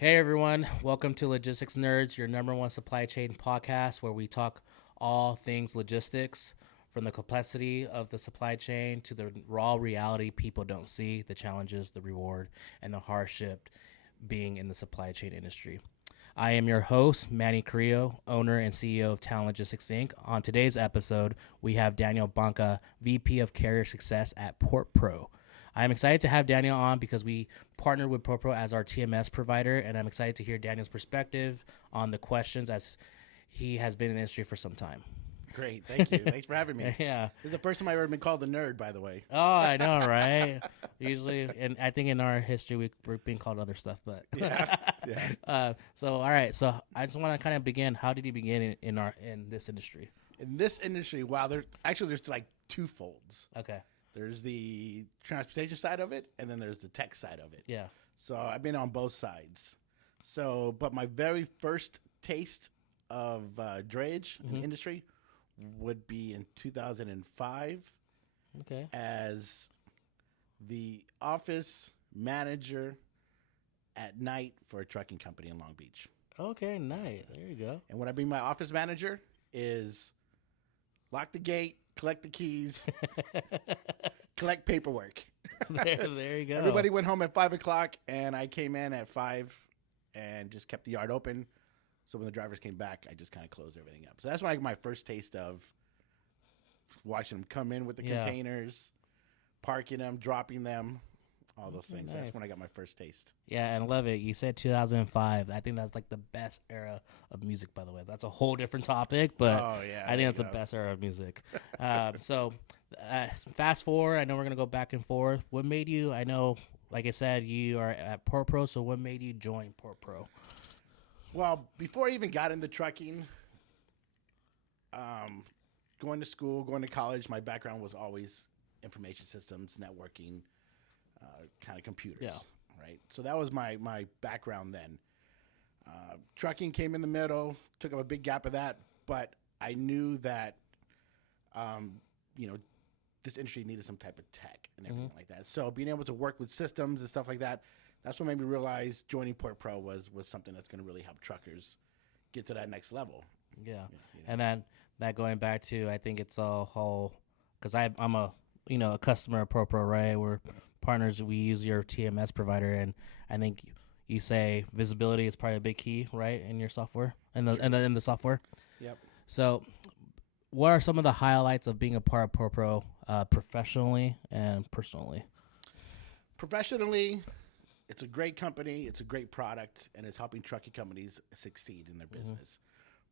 Hey everyone, welcome to Logistics Nerds, your number one supply chain podcast where we talk all things logistics, from the complexity of the supply chain to the raw reality people don't see, the challenges, the reward, and the hardship being in the supply chain industry. I am your host, Manny Carrillo, owner and CEO of Talent Logistics Inc. On today's episode, we have Daniel Baca, VP of Carrier Success at PortPro. I'm excited to have Daniel on because we partnered with PortPro as our TMS provider, and I'm excited to hear Daniel's perspective on the questions as he has been in the industry for some time. Great, thank you. Thanks for having me. Yeah. This is the first time I've ever been called a nerd, by the way. Oh, I know, right? Usually, and I think in our history we're being called other stuff, but Yeah. So all right. So I just want to kind of begin. How did you begin in this industry? In this industry, wow, there's like two folds. Okay. There's the transportation side of it, and then there's the tech side of it. Yeah. So I've been on both sides. So, but my very first taste of drayage in the industry would be in 2005 Okay. as the office manager at night for a trucking company in Long Beach. Okay. Nice. There you go. And what I mean by office manager is lock the gate, collect the keys, collect paperwork. there you go. Everybody went home at 5 o'clock, and I came in at 5 and just kept the yard open. So when the drivers came back, I just kind of closed everything up. So that's when I got my first taste of watching them come in with the containers, parking them, dropping them, all those things. Nice. That's when I got my first taste. Yeah, and I love it. You said 2005. I think that's like the best era of music, by the way. That's a whole different topic, but I think that's the best era of music. So fast forward, I know we're going to go back and forth. What made you, I know, like I said, you are at PortPro, so what made you join PortPro? Well, before I even got into trucking, going to school, going to college, my background was always information systems, networking, kind of computers, right? So that was my background then. Trucking came in the middle, took up a big gap of that, but I knew that, this industry needed some type of tech and everything like that. So being able to work with systems and stuff like that, that's what made me realize joining PortPro was something that's going to really help truckers get to that next level. Yeah. And then that going back to, I think it's a whole, because I'm a customer of PortPro, right? We're partners. We use your TMS provider, and I think you say visibility is probably a big key, right, in your software and in the software. Yep. So, what are some of the highlights of being a part of PortPro, professionally and personally? Professionally, it's a great company, it's a great product, and it's helping trucking companies succeed in their business.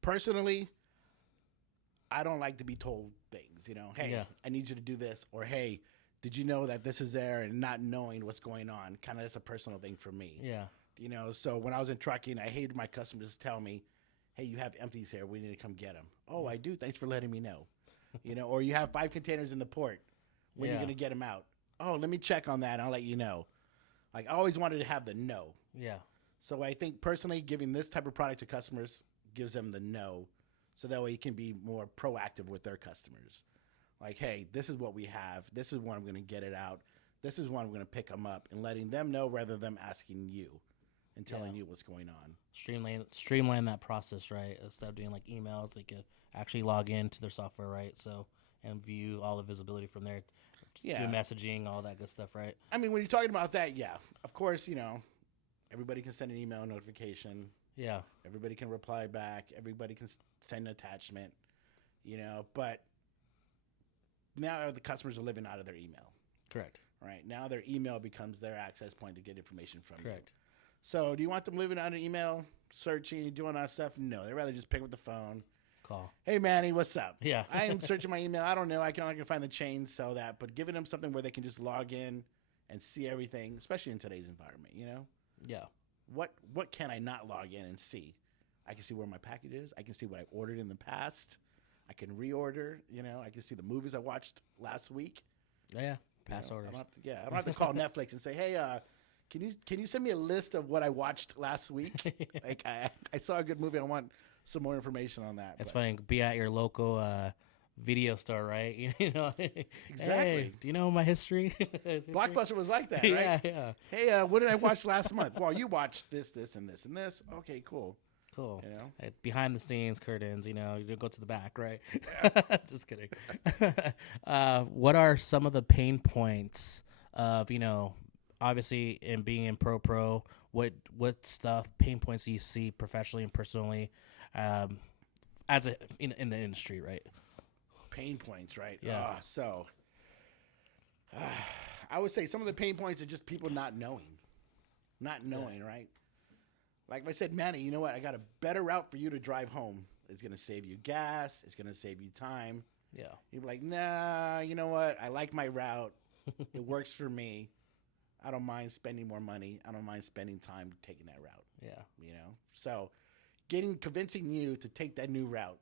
Personally, I don't like to be told things, hey, I need you to do this, or hey, did you know that this is there, and not knowing what's going on. Kind of that's a personal thing for me. Yeah. So when I was in trucking, I hated my customers to tell me, hey, you have empties here, we need to come get them. Oh, I do, thanks for letting me know. Or you have 5 containers in the port, when are you going to get them out? Oh, let me check on that, and I'll let you know. Like, I always wanted to have the no. Yeah. So I think personally giving this type of product to customers gives them the no, so that way you can be more proactive with their customers. Like, hey, this is what we have. This is when I'm going to get it out. This is when I'm going to pick them up, and letting them know rather than them asking you and telling you what's going on. Streamline that process, right? Instead of doing like emails, they could actually log into their software, right? So, and view all the visibility from there. Do messaging, all that good stuff, right? I mean, when you're talking about that, of course, everybody can send an email notification. Yeah. Everybody can reply back. Everybody can send an attachment, but now the customers are living out of their email. Correct. Right. Now their email becomes their access point to get information from you. Correct. So do you want them living out of email, searching, doing all that stuff? No. They'd rather just pick up the phone. Call. Hey, Manny, what's up? Yeah. I am searching my email. I don't know. I can find the chain, so that. But giving them something where they can just log in and see everything, especially in today's environment, Yeah. What can I not log in and see? I can see where my package is. I can see what I ordered in the past. I can reorder. I can see the movies I watched last week. Yeah. Past orders. I don't have to call Netflix and say, hey, can you send me a list of what I watched last week? Like I saw a good movie. I want some more information on that. It's funny. Be at your local video store, right? You know, Exactly. Hey, do you know my history? Blockbuster was like that, right? Yeah, yeah. Hey, what did I watch last month? Well, you watched this, this, and this, and this. Okay, cool. Cool. You know? Behind the scenes curtains, you know, you go to the back, right? Just kidding. What are some of the pain points of, you know, obviously in being in Pro, what pain points do you see professionally and personally as in the industry, right? Pain points, right? Yeah. I would say some of the pain points are just people not knowing, right? Like I said, Manny, you know what? I got a better route for you to drive home. It's going to save you gas. It's going to save you time. Yeah. You're like, nah, you know what? I like my route. It works for me. I don't mind spending more money. I don't mind spending time taking that route. Yeah. You know? So convincing you to take that new route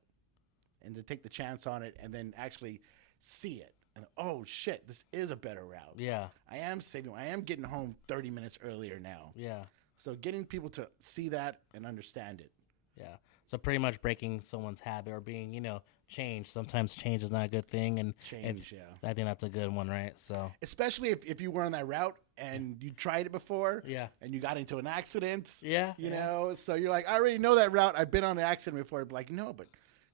and to take the chance on it and then actually see it. And, oh, shit, this is a better route. Yeah. I am getting home 30 minutes earlier now. Yeah. So getting people to see that and understand it. Yeah. So pretty much breaking someone's habit or being, you know, change. Sometimes change is not a good thing. And I think that's a good one, right? So especially if you were on that route and you tried it before. Yeah. And you got into an accident. Yeah. You know, so you're like, I already know that route. I've been on an accident before. But like, no, but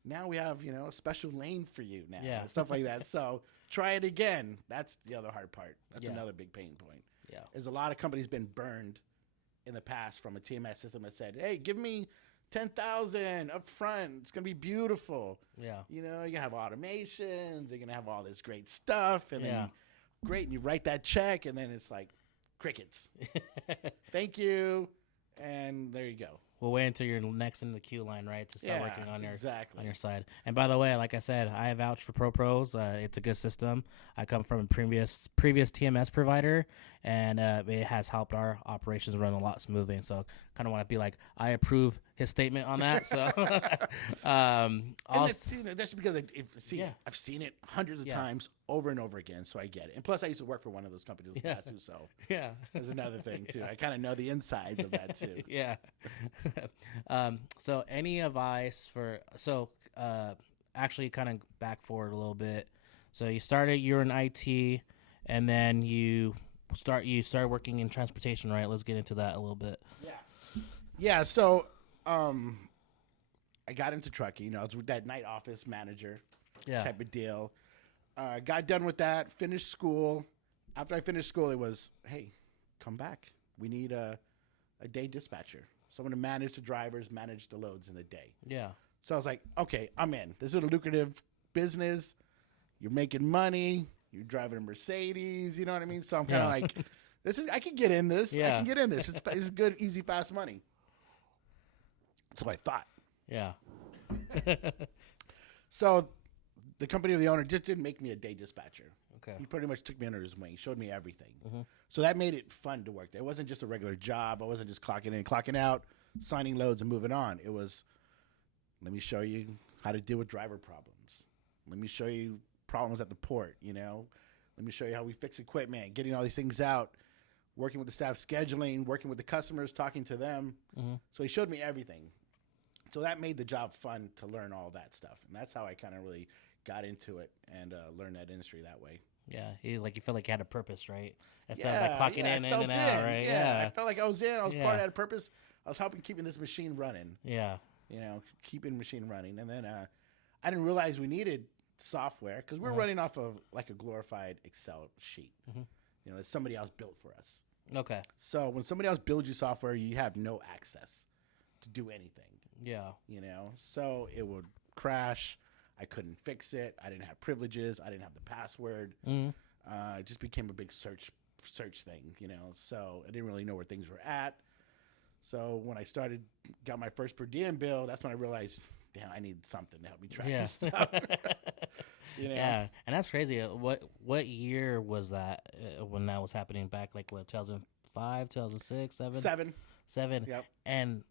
now we have, you know, a special lane for you now. Yeah. Stuff like that. So try it again. That's the other hard part. That's another big pain point. Yeah. Is a lot of companies been burned in the past from a TMS system that said, hey, give me 10,000 up front. It's going to be beautiful. Yeah. You know, you're going to have automations. You're going to have all this great stuff. And then great. And you write that check and then it's like crickets. Thank you. And there you go. We'll wait until you're next in the queue line, right, to start working on your side. And by the way, like I said, I vouch for PortPro's. It's a good system. I come from a previous TMS provider, and it has helped our operations run a lot smoothly. So kind of want to be like, I approve his statement on that. So, that's because I've seen it hundreds of times over and over again, so I get it. And plus, I used to work for one of those companies in the past too, so there's another thing too. I kind of know the insides of that too. Yeah. So any advice actually kind of back forward a little bit. So you're in IT, and then you started working in transportation, right? Let's get into that a little bit. Yeah. So, I got into trucking. You know, I was with that night office manager type of deal. Got done with that. Finished school. After I finished school, it was, hey, come back. We need a day dispatcher. Someone to manage the drivers, manage the loads in the day. Yeah. So I was like, okay, I'm in. This is a lucrative business. You're making money. You're driving a Mercedes. You know what I mean? So I'm kind of like, I can get in this. Yeah. I can get in this. It's good, easy, fast money. That's what I thought. Yeah. So the company of the owner just didn't make me a day dispatcher. Okay. He pretty much took me under his wing, showed me everything. Mm-hmm. So that made it fun to work there. It wasn't just a regular job. I wasn't just clocking in, clocking out, signing loads and moving on. It was, let me show you how to deal with driver problems. Let me show you problems at the port, you know. Let me show you how we fix equipment, getting all these things out, working with the staff, scheduling, working with the customers, talking to them. Mm-hmm. So he showed me everything. So that made the job fun to learn all that stuff. And that's how I kind of really got into it and learned that industry that way. Yeah, you felt like you had a purpose, right? Instead of like clocking in and out, right? Yeah, I felt like I was in. I was part of that purpose. I was helping keeping this machine running. Yeah. You know, keeping the machine running. And then I didn't realize we needed software because we were running off of like a glorified Excel sheet. Mm-hmm. You know, that somebody else built for us. Okay. So when somebody else builds you software, you have no access to do anything. Yeah. You know, so it would crash. I couldn't fix it. I didn't have privileges. I didn't have the password. Mm-hmm. It just became a big search thing, you know. So I didn't really know where things were at. So when I got my first per diem bill, that's when I realized, damn, I need something to help me track this stuff. You know? Yeah, and that's crazy. What year was that when that was happening back? Like what, 2005, 2006, 7? 7. Yep. And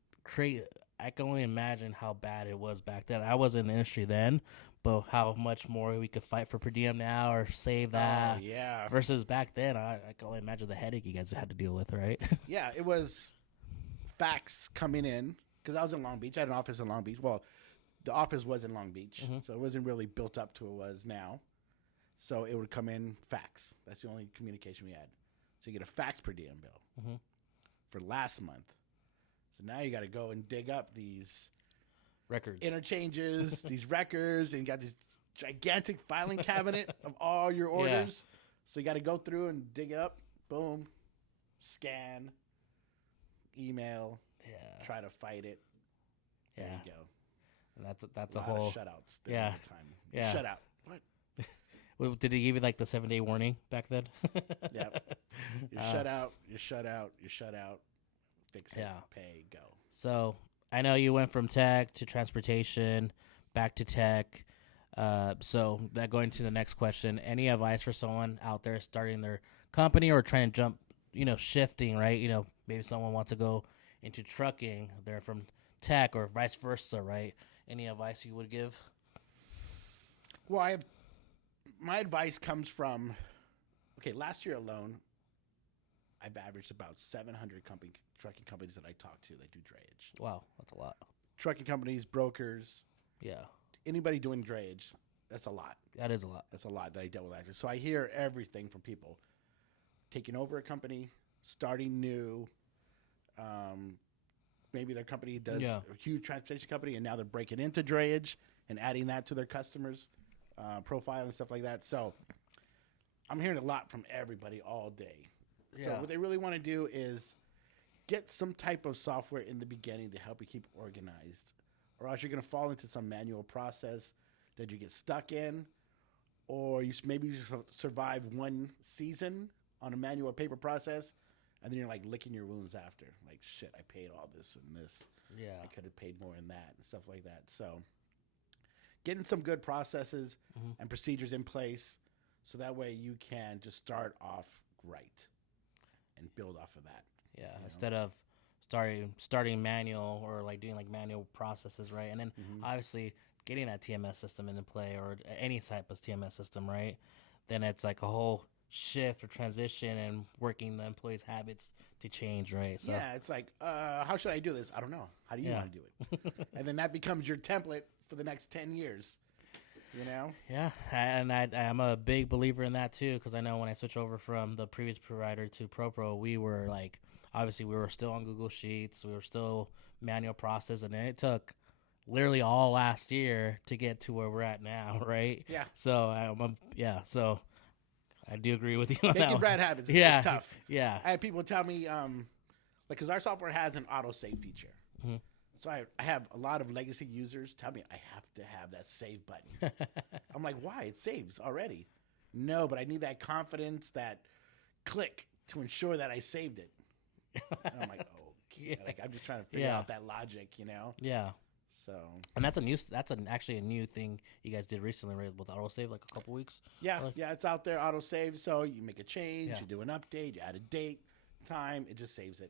I can only imagine how bad it was back then. I was in the industry then, but how much more we could fight for per diem now or save that. Oh, yeah. Versus back then, I can only imagine the headache you guys had to deal with, right? Yeah, it was fax coming in because I was in Long Beach. I had an office in Long Beach. Well, the office was in Long Beach, so it wasn't really built up to what it was now. So it would come in fax. That's the only communication we had. So you get a fax per diem bill for last month. So now you got to go and dig up these records, interchanges, these records, and you got this gigantic filing cabinet of all your orders. So you got to go through and dig up, boom, scan, email, try to fight it. There you go. And that's a lot whole of shutouts. Time. Shut out. What? Well, did he give you like the 7-day warning back then? Yeah. You're shut out. You're shut out. You're shut out. Fix it. Pay. Go. So I know you went from tech to transportation, back to tech. So that going to the next question, any advice for someone out there starting their company or trying to jump, shifting, right? Maybe someone wants to go into trucking. They're from tech or vice versa, right? Any advice you would give? Well, my advice comes from, last year alone, I've averaged about 700 trucking companies that I talk to that do drayage. Wow, that's a lot. Trucking companies, brokers. Yeah. Anybody doing drayage, that's a lot. That is a lot. That's a lot that I dealt with last year. So I hear everything from people taking over a company, starting new. Maybe their company does a huge transportation company, and now they're breaking into drayage and adding that to their customers' profile and stuff like that. So I'm hearing a lot from everybody all day. So what they really want to do is get some type of software in the beginning to help you keep organized, or else you're going to fall into some manual process that you get stuck in, or you survive one season on a manual paper process, and then you're like licking your wounds after. Like, shit, I paid all this and this. Yeah. I could have paid more in that and stuff like that. So getting some good processes and procedures in place so that way you can just start off right and build off of that. Yeah, instead of starting manual or like doing like manual processes, right? And then obviously getting that TMS system into play or any type of TMS system, right? Then it's like a whole shift or transition and working the employees' habits to change, right? So yeah, it's like, how should I do this? I don't know. How do you want to do it? And then that becomes your template for the next 10 years. Yeah, and I'm a big believer in that too, because I know when I switched over from the previous provider to PortPro, we were like, obviously we were still on Google Sheets, we were still manual process, and then it took literally all last year to get to where we're at now, right? Yeah. So so I do agree with you on Making that bad habits is tough. Yeah. I have people tell me, because our software has an auto-save feature. So I have a lot of legacy users tell me I have to have that save button. I'm like, why? It saves already. No, but I need that confidence, that click to ensure that I saved it. And I'm like, okay. Like, I'm just trying to figure out that logic, Yeah. So. And that's actually a new thing you guys did recently, right? With autosave, like a couple weeks. Yeah, it's out there, autosave. So you make a change, you do an update, you add a date, time, it just saves it.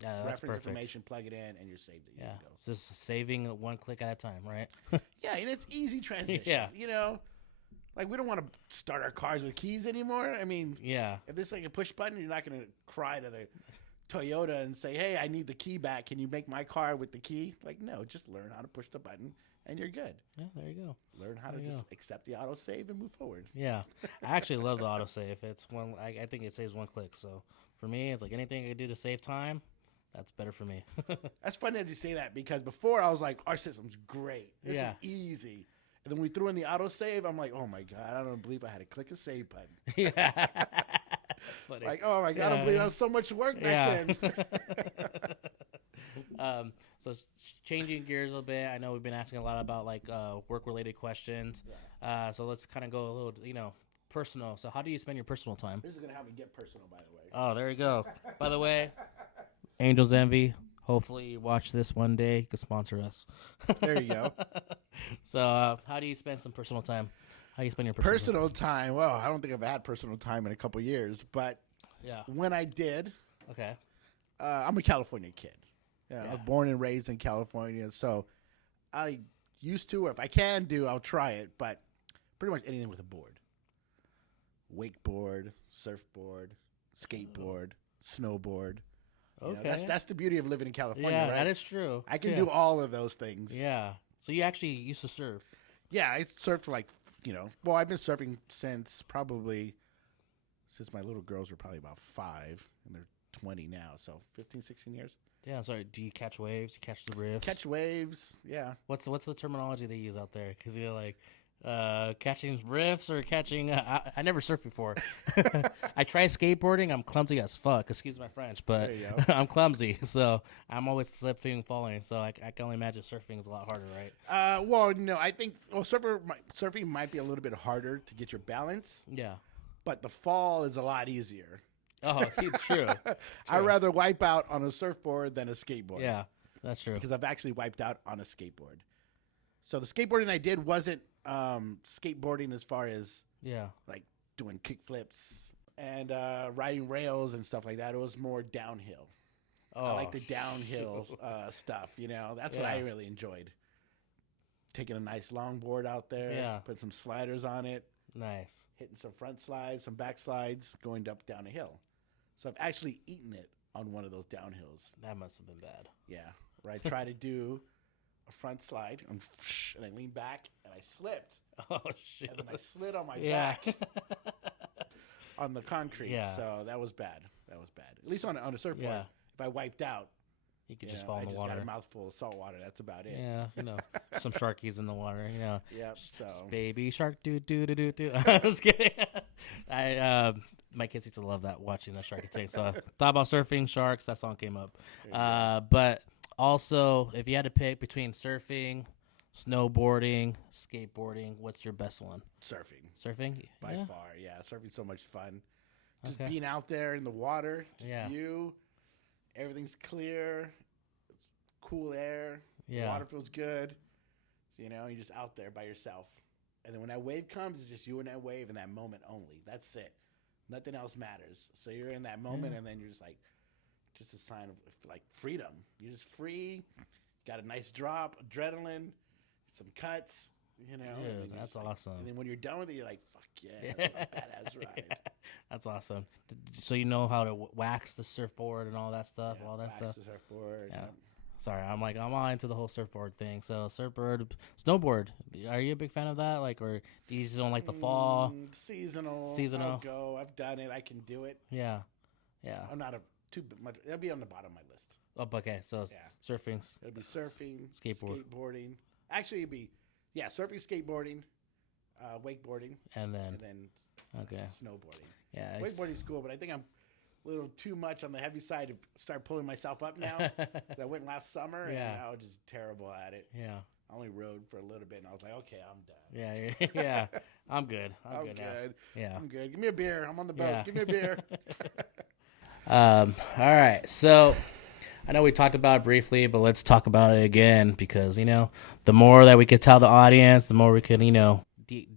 Yeah, that's reference perfect. Information, plug it in, and you're saved it. Yeah, it's just saving one click at a time, right? Yeah, and it's easy transition. Yeah. Like, we don't want to start our cars with keys anymore. I mean, if it's like a push button, you're not going to cry to the Toyota and say, hey, I need the key back. Can you make my car with the key? Like, no, just learn how to push the button, and you're good. Yeah, there you go. Learn how to just accept the autosave and move forward. Yeah, I actually love the autosave. It's one. I think it saves one click. So for me, it's like anything I can do to save time. That's better for me. That's funny that you say that, because before I was like, our system's great. This is easy. And then we threw in the autosave. I'm like, oh my God, I don't believe I had to click a save button. Yeah. That's funny. Like, oh my God, I don't believe that was so much work back then. So changing gears a little bit. I know we've been asking a lot about like work-related questions. So let's kind of go a little, personal. So how do you spend your personal time? This is going to help me get personal, by the way. Oh, there you go. By the way, Angels Envy. Hopefully you watch this one day. You can sponsor us. There you go. So how do you spend some personal time? How do you spend your personal time? Well, I don't think I've had personal time in a couple years, but when I did, I'm a California kid. I was born and raised in California, so I used to, or if I can do, I'll try it, but pretty much anything with a board. Wakeboard, surfboard, skateboard, snowboard. That's the beauty of living in California, right? That is true. I can do all of those things. Yeah. So you actually used to surf. Yeah, I surfed for well, I've been surfing since my little girls were probably about 5 and they're 20 now. So 15, 16 years. Yeah, sorry. Do you catch waves? You catch the riffs? Catch waves. Yeah. What's the terminology they use out there? Because you're like catching riffs or catching. I never surfed before. I try skateboarding. I'm clumsy as fuck. Excuse my French, but There you go. I'm clumsy, so I'm always slipping, falling. So I can only imagine surfing is a lot harder, right? Well, no, I think surfing might be a little bit harder to get your balance, Yeah. but the fall is a lot easier. Oh, true. I'd rather wipe out on a surfboard than a skateboard. Yeah, that's true. Because I've actually wiped out on a skateboard. So the skateboarding I did wasn't skateboarding as far as like doing kick flips and riding rails and stuff like that. It was more downhill. I like the downhill stuff. That's what I really enjoyed. Taking a nice longboard out there, put some sliders on it. Nice. Hitting some front slides, some back slides, going up down a hill. So I've actually eaten it on one of those downhills. That must have been bad. Yeah, where I try to do a front slide and I lean back and I slipped. Oh shit! And then I slid on my back on the concrete. Yeah. So that was bad. At least on a surfboard. Yeah. If I wiped out, you could just fall in the water. I just got a mouthful of salt water. That's about it. Yeah, some sharkies in the water. Yep. So baby shark do. I was kidding. My kids used to love that, watching the sharky thing. So I thought about surfing, sharks. That song came up. But also, if you had to pick between surfing, snowboarding, skateboarding, what's your best one? Surfing by far. Yeah, surfing's so much fun. Just being out there in the water, you. Everything's clear. It's cool air. The water feels good. You're just out there by yourself. And then when that wave comes, it's just you and that wave in that moment only. That's it. Nothing else matters. So you're in that moment, and then you're just a sign of like freedom. You're just free. Got a nice drop, adrenaline, some cuts. Dude, that's awesome. And then when you're done with it, you're like, fuck yeah, that was a badass ride. That's awesome. So you know how to wax the surfboard and all that stuff, Wax the surfboard. Yeah. Sorry, I'm all into the whole surfboard thing. So surfboard, snowboard. Are you a big fan of that? Or do you just don't like the fall? Seasonal. I'll go. I've done it. I can do it. Yeah. I'm not too much. It'll be on the bottom of my list. Oh, okay. So surfing. It'll be surfing, skateboarding. Actually, it'd be surfing, skateboarding, wakeboarding, and then snowboarding. Yeah, wakeboarding's cool, but I think I'm a little too much on the heavy side to start pulling myself up now. I went last summer, and I was just terrible at it. Yeah. I only rode for a little bit, and I was like, okay, I'm done. Yeah. I'm good. I'm good. Yeah. I'm good. Give me a beer. I'm on the boat. Yeah. Give me a beer. All right. So I know we talked about it briefly, but let's talk about it again because, the more that we could tell the audience, the more we could,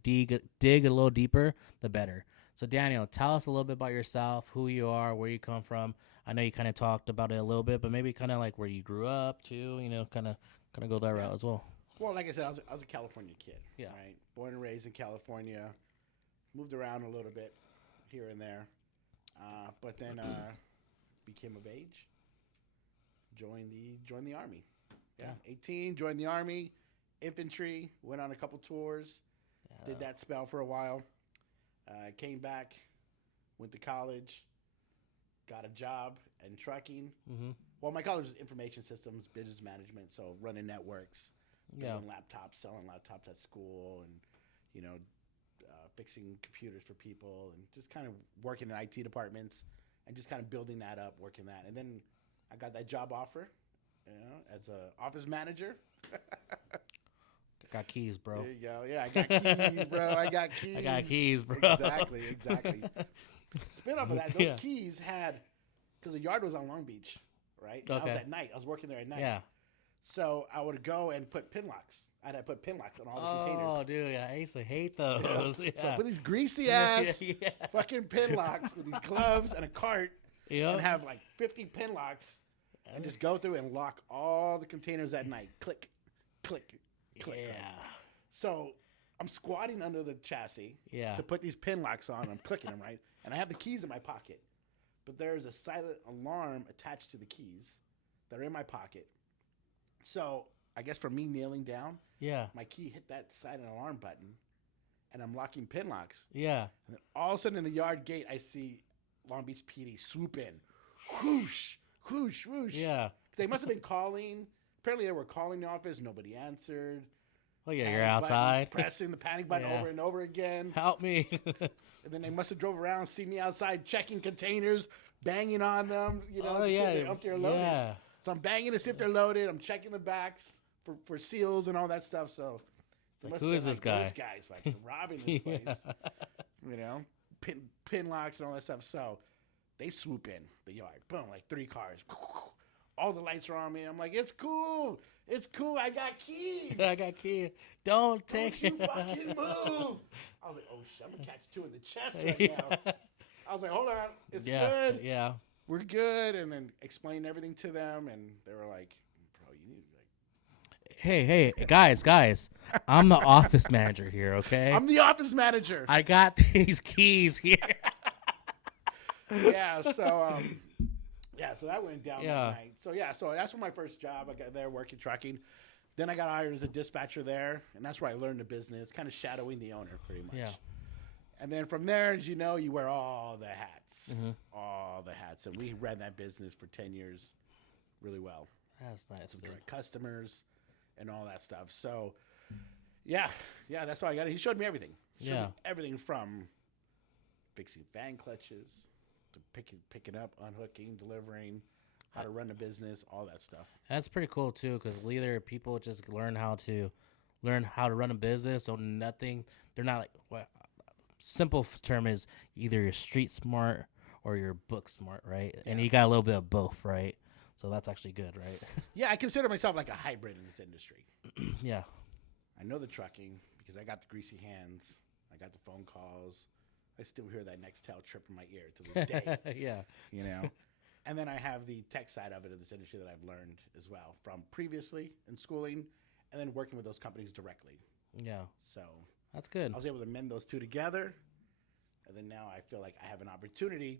dig a little deeper, the better. So, Daniel, tell us a little bit about yourself, who you are, where you come from. I know you kind of talked about it a little bit, but maybe kind of like where you grew up too, kind of go that route as well. Well, like I said, I was a California kid. Yeah. Right. Born and raised in California. Moved around a little bit here and there. But then became of age. Joined the Army. Yeah. 18, joined the Army. Infantry. Went on a couple tours. Yeah. Did that spell for a while. Came back. Went to college. Got a job in trucking. Mm-hmm. Well, my college was information systems, business management, so running networks, building laptops, selling laptops at school, and fixing computers for people, and just kind of working in IT departments, and just kind of building that up, working that, and then I got that job offer, as a office manager. Got keys, bro. There you go. Yeah, I got keys, bro. I got keys, bro. Exactly. Spin off of that, those keys had, because the yard was on Long Beach, right? And I was at night. I was working there at night. Yeah. So I would go and put pin locks. I had to put pin locks on all the containers. Oh, dude, I used to hate those. Yeah. So I put these greasy ass fucking pin locks with these gloves and a cart, and have like 50 pin locks, and just go through and lock all the containers at night. Click, click, click. Yeah. Click. So I'm squatting under the chassis to put these pin locks on. I'm clicking them, right? And I have the keys in my pocket. But there's a silent alarm attached to the keys that are in my pocket. So I guess from me kneeling down, Yeah. my key hit that silent alarm button, and I'm locking pin locks. Yeah. And then all of a sudden in the yard gate, I see Long Beach PD swoop in. Whoosh, whoosh, whoosh. Yeah. They must have been calling. Apparently, they were calling the office. Nobody answered. Oh yeah, Panic you're outside. buttons, pressing the panic button Yeah. over and over again. Help me. And then they must have drove around, see me outside checking containers, banging on them, you know, Oh to see yeah. if they're loaded. Yeah. So I'm banging to see if they're loaded. I'm checking the backs for seals and all that stuff. So it Like, must who have is been this guy? This guy's like robbing this place. You know, pin locks and all that stuff. So they swoop in the yard. Boom, like 3 cars. All the lights are on me. I'm like, it's cool. It's cool. I got keys. I got key. Don't take Don't you it. fucking move. I was like, oh shit, I'm gonna catch 2 in the chest right now. I was like, hold on, it's good. Yeah. We're good. And then explained everything to them, and they were like, bro, you need Hey, guys. I'm the office manager here, okay? I'm the office manager. I got these keys here. Yeah, so so that went down Yeah. that night. So that's my first job. I got there working trucking. Then I got hired as a dispatcher there, and that's where I learned the business, kind of shadowing the owner pretty much. Yeah. And then from there, as you know, you wear all the hats. Mm-hmm. All the hats. And we ran that business for 10 years really well. That's nice. Some dude. direct customers and all that stuff. So, yeah, that's how I got it. He showed me everything. He showed me everything from fixing fan clutches to picking up, unhooking, delivering, how to run a business, all that stuff. That's pretty cool too, because either people just learn how to run a business, or nothing. They're not like simple term is either you're street smart or you're book smart, right? Yeah. And you got a little bit of both, right? So that's actually good, right? Yeah, I consider myself like a hybrid in this industry. Yeah. I know the trucking because I got the greasy hands. I got the phone calls. I still hear that Nextel trip in my ear to this day. Yeah. You know? And then I have the tech side of it in this industry that I've learned as well from previously in schooling and then working with those companies directly. Yeah. So That's good. I was able to mend those two together. And then now I feel like I have an opportunity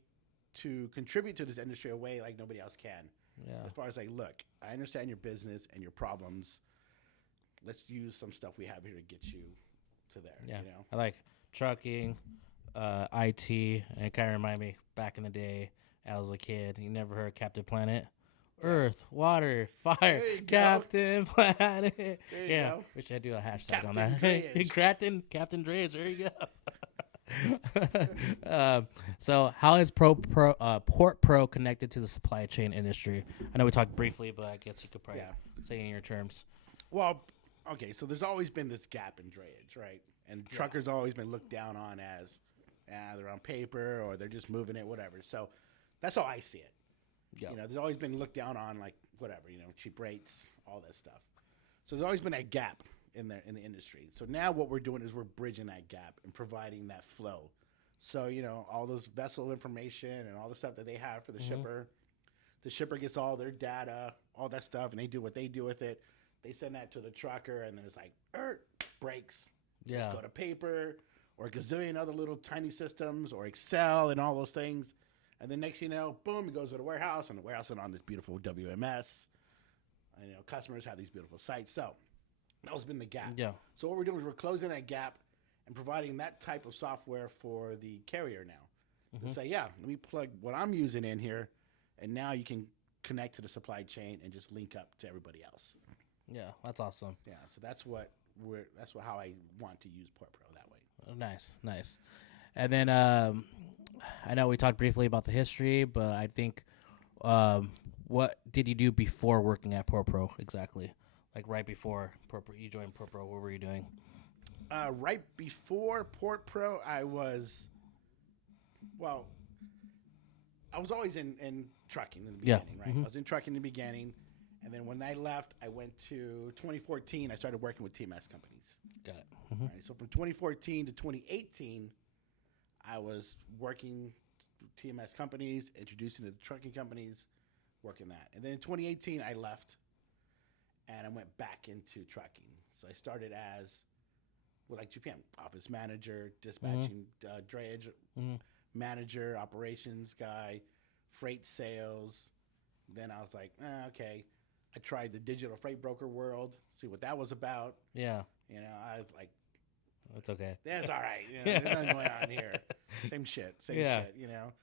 to contribute to this industry a way like nobody else can. Yeah. As far as like, look, I understand your business and your problems. Let's use some stuff we have here to get you to there. Yeah. You know? I like trucking, IT, and it kind of remind me back in the day. I was a kid. You never heard Captain Planet? Earth, water, fire, There you go. Captain Planet. There you Yeah, go. wish I do a hashtag Captain on that. Dreyage. Captain Dreyage. There you go. So, how is PortPro connected to the supply chain industry? I know we talked briefly, but I guess you could probably say in your terms. Well, okay, so there's always been this gap in drayage, right? And truckers always been looked down on as they're on paper or they're just moving it, whatever. So that's how I see it. Yeah. You know, there's always been looked down on, like whatever, you know, cheap rates, all that stuff. So there's always been that gap in the industry. So now what we're doing is we're bridging that gap and providing that flow. So, you know, all those vessel information and all the stuff that they have for the shipper, the shipper gets all their data, all that stuff, and they do what they do with it. They send that to the trucker, and then it's like, breaks. Yeah. Let's go to paper or a gazillion other little tiny systems or Excel and all those things. And then next thing you know, boom, it goes to the warehouse, and the warehouse is on this beautiful WMS. And, you know, customers have these beautiful sites. So that's been the gap. Yeah. So what we're doing is we're closing that gap and providing that type of software for the carrier now. To say, yeah, let me plug what I'm using in here, and now you can connect to the supply chain and just link up to everybody else. Yeah, that's awesome. Yeah, so that's how I want to use PortPro that way. Oh, nice. And then I know we talked briefly about the history, but I think what did you do before working at PortPro exactly? Like right before you joined PortPro, what were you doing? Right before PortPro, I was always in trucking in the beginning, right? I was in trucking in the beginning. And then when I left, I went to 2014. I started working with TMS companies. Got it. Right, so from 2014 to 2018, I was working with TMS companies, introducing to the trucking companies, working that. And then in 2018, I left, and I went back into trucking. So I started as, like GPM, office manager, dispatching, drayage manager, operations guy, freight sales. Then I was like, okay. I tried the digital freight broker world, see what that was about. Yeah. You know, I was like, That's okay. that's all right. You know, there's nothing going on here. Same shit. Same shit, you know.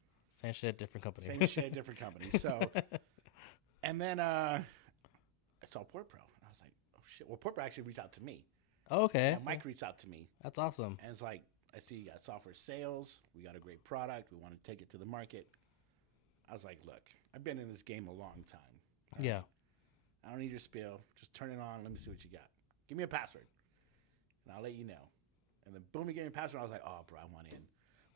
Same shit, different company. Same shit, different company. So, and then I saw PortPro. And I was like, oh, shit. Well, PortPro actually reached out to me. Oh, okay. Yeah, Mike reached out to me. That's awesome. And it's like, I see you got software sales. We got a great product. We want to take it to the market. I was like, look, I've been in this game a long time. Yeah. I don't need your spiel. Just turn it on. Let me see what you got. Give me a password, and I'll let you know. And then boom, he gave me a password. I was like, oh, bro, I want in.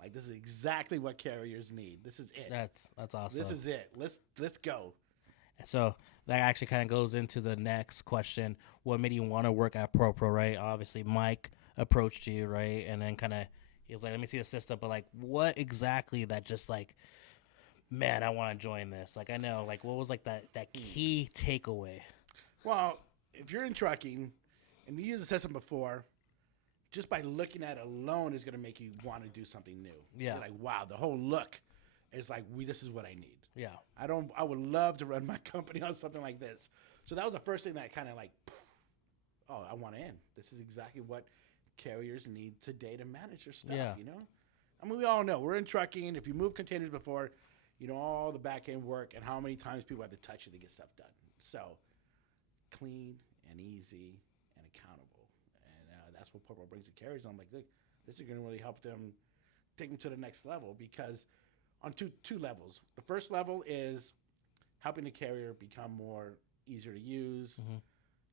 Like, this is exactly what carriers need. This is it. That's awesome. This is it. Let's go. So that actually kind of goes into the next question. What made you want to work at PortPro, right? Obviously, Mike approached you, right? And then kind of he was like, let me see the system. But, like, what exactly that just, like, man, I want to join this? Like, I know, like, what was, like, that key takeaway? Well, if you're in trucking and you used the system before, just by looking at it alone is going to make you want to do something new. Yeah. You're like, wow, the whole look is like, this is what I need. Yeah. I would love to run my company on something like this. So that was the first thing that kind of like, oh, I want in. This is exactly what carriers need today to manage their stuff, you know? I mean, we all know we're in trucking. If you move containers before, you know, all the back end work and how many times people have to touch it to get stuff done. So clean and easy and accountable. And that's what PortPro brings to carriers. I'm like, look, this is going to really help them take them to the next level because on two levels. The first level is helping the carrier become more easier to use. Mm-hmm.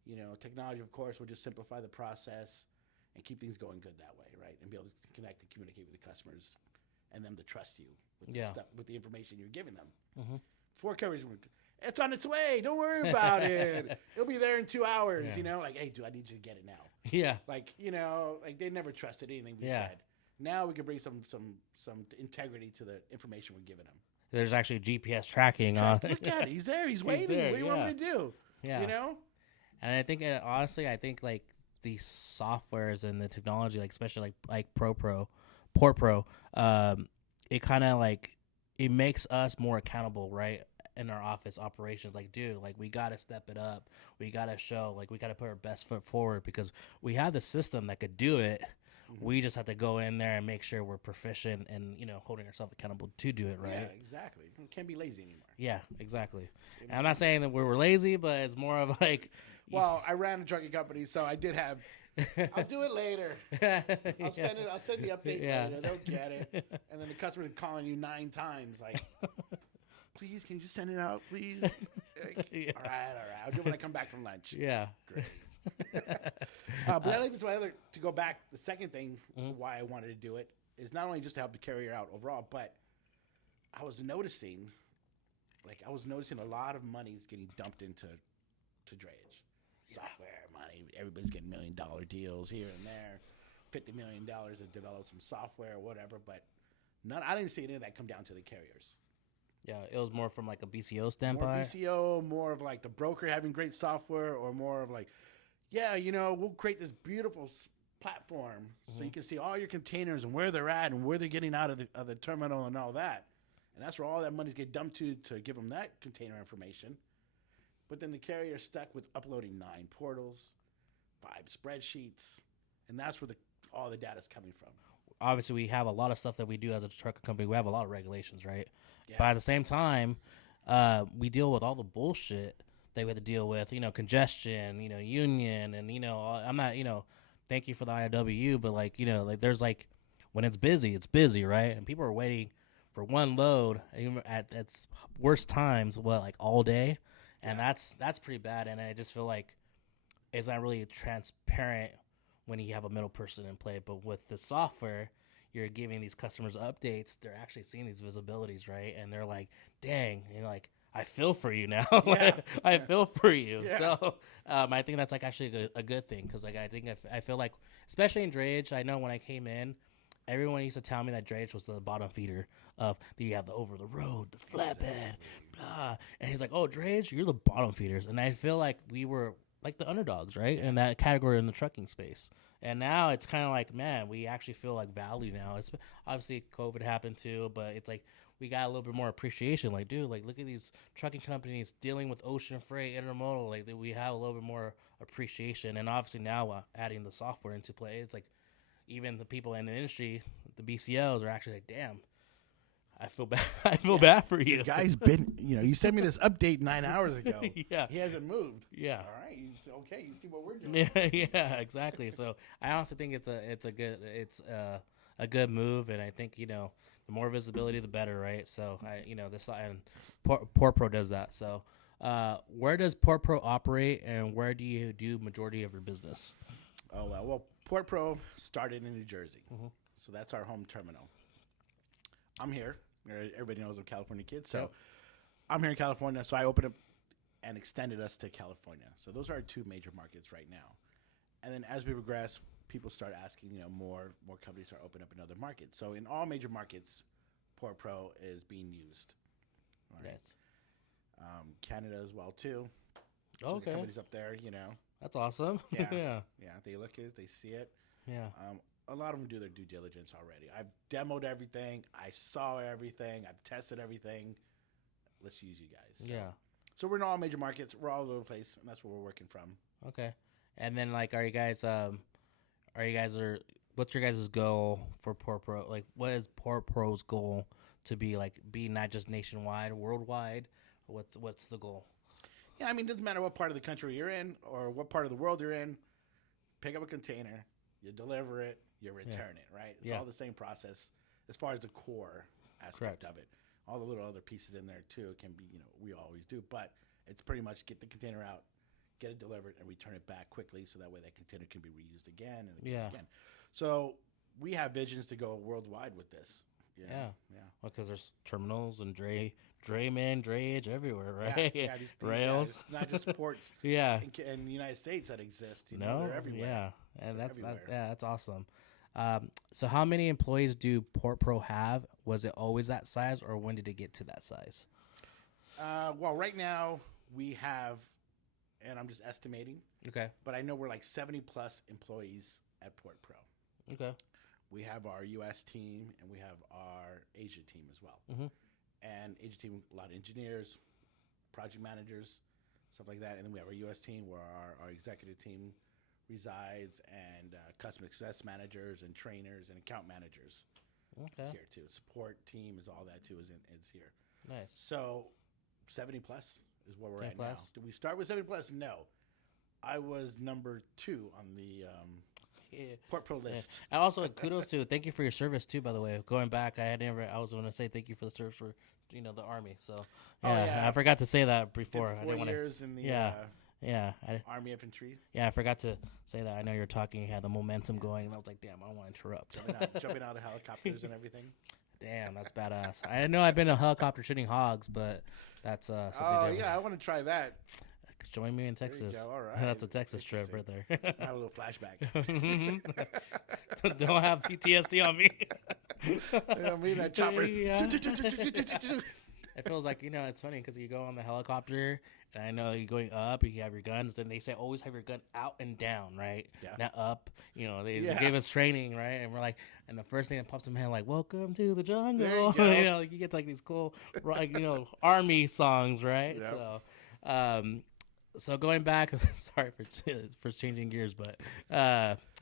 You know, technology, of course, will just simplify the process and keep things going good that way, right? And be able to connect and communicate with the customers and them to trust you with the stuff, with the information you're giving them. Mm-hmm. Before carriers, it's on its way. Don't worry about it. It'll be there in 2 hours. You know, like, hey, dude, I need you to get it now. Yeah. Like, you know, like they never trusted anything we said. Now we can bring some integrity to the information we're giving them. There's actually GPS tracking on. Look at it. He's there. He's waiting. There, what do you want me to do? Yeah. You know? And I think, honestly, like the softwares and the technology, like especially like PortPro, it kind of like it makes us more accountable, right? In our office operations, like, dude, like we got to step it up. We got to show, like, we got to put our best foot forward because we have the system that could do it. Mm-hmm. We just have to go in there and make sure we're proficient and, you know, holding ourselves accountable to do it, right? Yeah, exactly. We can't be lazy anymore. Yeah, exactly. And I'm not saying that we were lazy, but it's more of like, well, I ran a trucking company, so I did have. I'll do it later. I'll send it. I'll send the update later. They'll get it. And then the customer's calling you 9 times, like, please, can you just send it out, please? Like, all right. I'll do it when I come back from lunch. Yeah. Great. But that leads me to go back. The second thing why I wanted to do it is not only just to help the carrier out overall, but I was noticing a lot of money is getting dumped into drayage. Software money. Everybody's getting $1 million deals here and there. $50 million to develop some software or whatever, but I didn't see any of that come down to the carriers. Yeah, it was more from like a BCO standpoint. More BCO, more of like the broker having great software, or more of like, yeah, you know, we'll create this beautiful platform so you can see all your containers and where they're at and where they're getting out of the terminal and all that. And that's where all that money's get dumped to give them that container information. But then the carrier is stuck with uploading 9 portals, 5 spreadsheets, and that's where all the data's coming from. Obviously, we have a lot of stuff that we do as a trucking company. We have a lot of regulations, right? Yeah. But at the same time, we deal with all the bullshit that we have to deal with, you know, congestion, you know, union, and, you know, I'm not, you know, thank you for the IOW, but, like, you know, like there's like, when it's busy, right? And people are waiting for one load at its worst times, like all day. And that's pretty bad. And I just feel like it's not really transparent when you have a middle person in play. But with the software, you're giving these customers updates. They're actually seeing these visibilities, right? And they're like, dang, you know, like, I feel for you now. I feel for you. Yeah. So I think that's like actually a good thing because like I feel like, especially in drayage, I know when I came in, everyone used to tell me that drayage was the bottom feeder of you have the over the road, the flatbed, blah. And he's like, oh, drayage, you're the bottom feeders. And I feel like we were like the underdogs, right? In that category in the trucking space. And now it's kind of like, man, we actually feel like value now. It's obviously COVID happened too, but it's like we got a little bit more appreciation. Like, dude, like look at these trucking companies dealing with ocean freight, intermodal. Like, we have a little bit more appreciation. And obviously now adding the software into play, it's like even the people in the industry, the BCLs, are actually like, damn. I feel bad. I feel bad for you. The guy's been, you sent me this update 9 hours ago. Yeah. He hasn't moved. Yeah. All right. Okay. You see what we're doing. Yeah, exactly. So I honestly think it's a good move, and I think the more visibility, the better, right? So this and PortPro does that. So where does PortPro operate, and where do you do majority of your business? Oh well, PortPro started in New Jersey, so that's our home terminal. I'm here. Everybody knows I'm a California kid, so I'm here in California. So I opened up and extended us to California. So those are our two major markets right now. And then as we progress, people start asking, more companies are opening up in other markets. So in all major markets, PortPro is being used. Right. Yes. Canada as well too. So Okay. the companies up there, That's awesome. Yeah. Yeah. Yeah. They look at it, they see it. Yeah. A lot of them do their due diligence already. I've demoed everything. I saw everything. I've tested everything. Let's use you guys. Yeah. So we're in all major markets. We're all over the place, and that's where we're working from. Okay. And then what's your guys' goal for PortPro? Like, what is PortPro's goal to be not just nationwide, worldwide? What's the goal? Yeah, I mean, it doesn't matter what part of the country you're in or what part of the world you're in. Pick up a container, you deliver it, you return it, right? It's all the same process as far as the core aspect of it. All the little other pieces in there too can be, we always do, but it's pretty much get the container out, get it delivered, and return it back quickly, so that way that container can be reused again and again. So we have visions to go worldwide with this. Yeah. Well, because there's terminals and drayage everywhere, right? Yeah, these rails. It's not just ports. In the United States that exist. They're everywhere. Yeah, and that's awesome. So how many employees do PortPro have? Was it always that size, or when did it get to that size? Well, right now we have, and I'm just estimating. Okay. But I know we're like 70 plus employees at PortPro. Okay. We have our U.S. team and we have our Asia team as well. And Asia team, a lot of engineers, project managers, stuff like that. And then we have our U.S. team where our executive team resides, and customer success managers and trainers and account managers. Okay. Here too. Support team is all that too is here. Nice. So 70 plus is where we're at plus. now. Did we start with 70 plus? No. I was number 2 on the PortPro list. And also kudos to thank you for your service too, by the way. Going back, I was going to say thank you for the service for the Army. So I forgot to say that before. Did 4 years in the Army infantry. Yeah, I forgot to say that. I know you're talking. You had the momentum going, and I was like, damn, I don't want to interrupt. Jumping out of helicopters and everything. Damn, that's badass. I know I've been a helicopter shooting hogs, but that's something different. Yeah, I want to try that. Join me in Texas. All right. That's a Texas trip right there. I have a little flashback. Don't have PTSD on me. Me that chopper. It feels like, it's funny because you go on the helicopter, and I know you're going up, you have your guns, then they say always have your gun out and down, right? Yeah. Not up. They gave us training, right? And we're like, and the first thing that pops in my head, like, welcome to the jungle. There you go. You get these cool, army songs, right? Yep. So going back, sorry for changing gears, but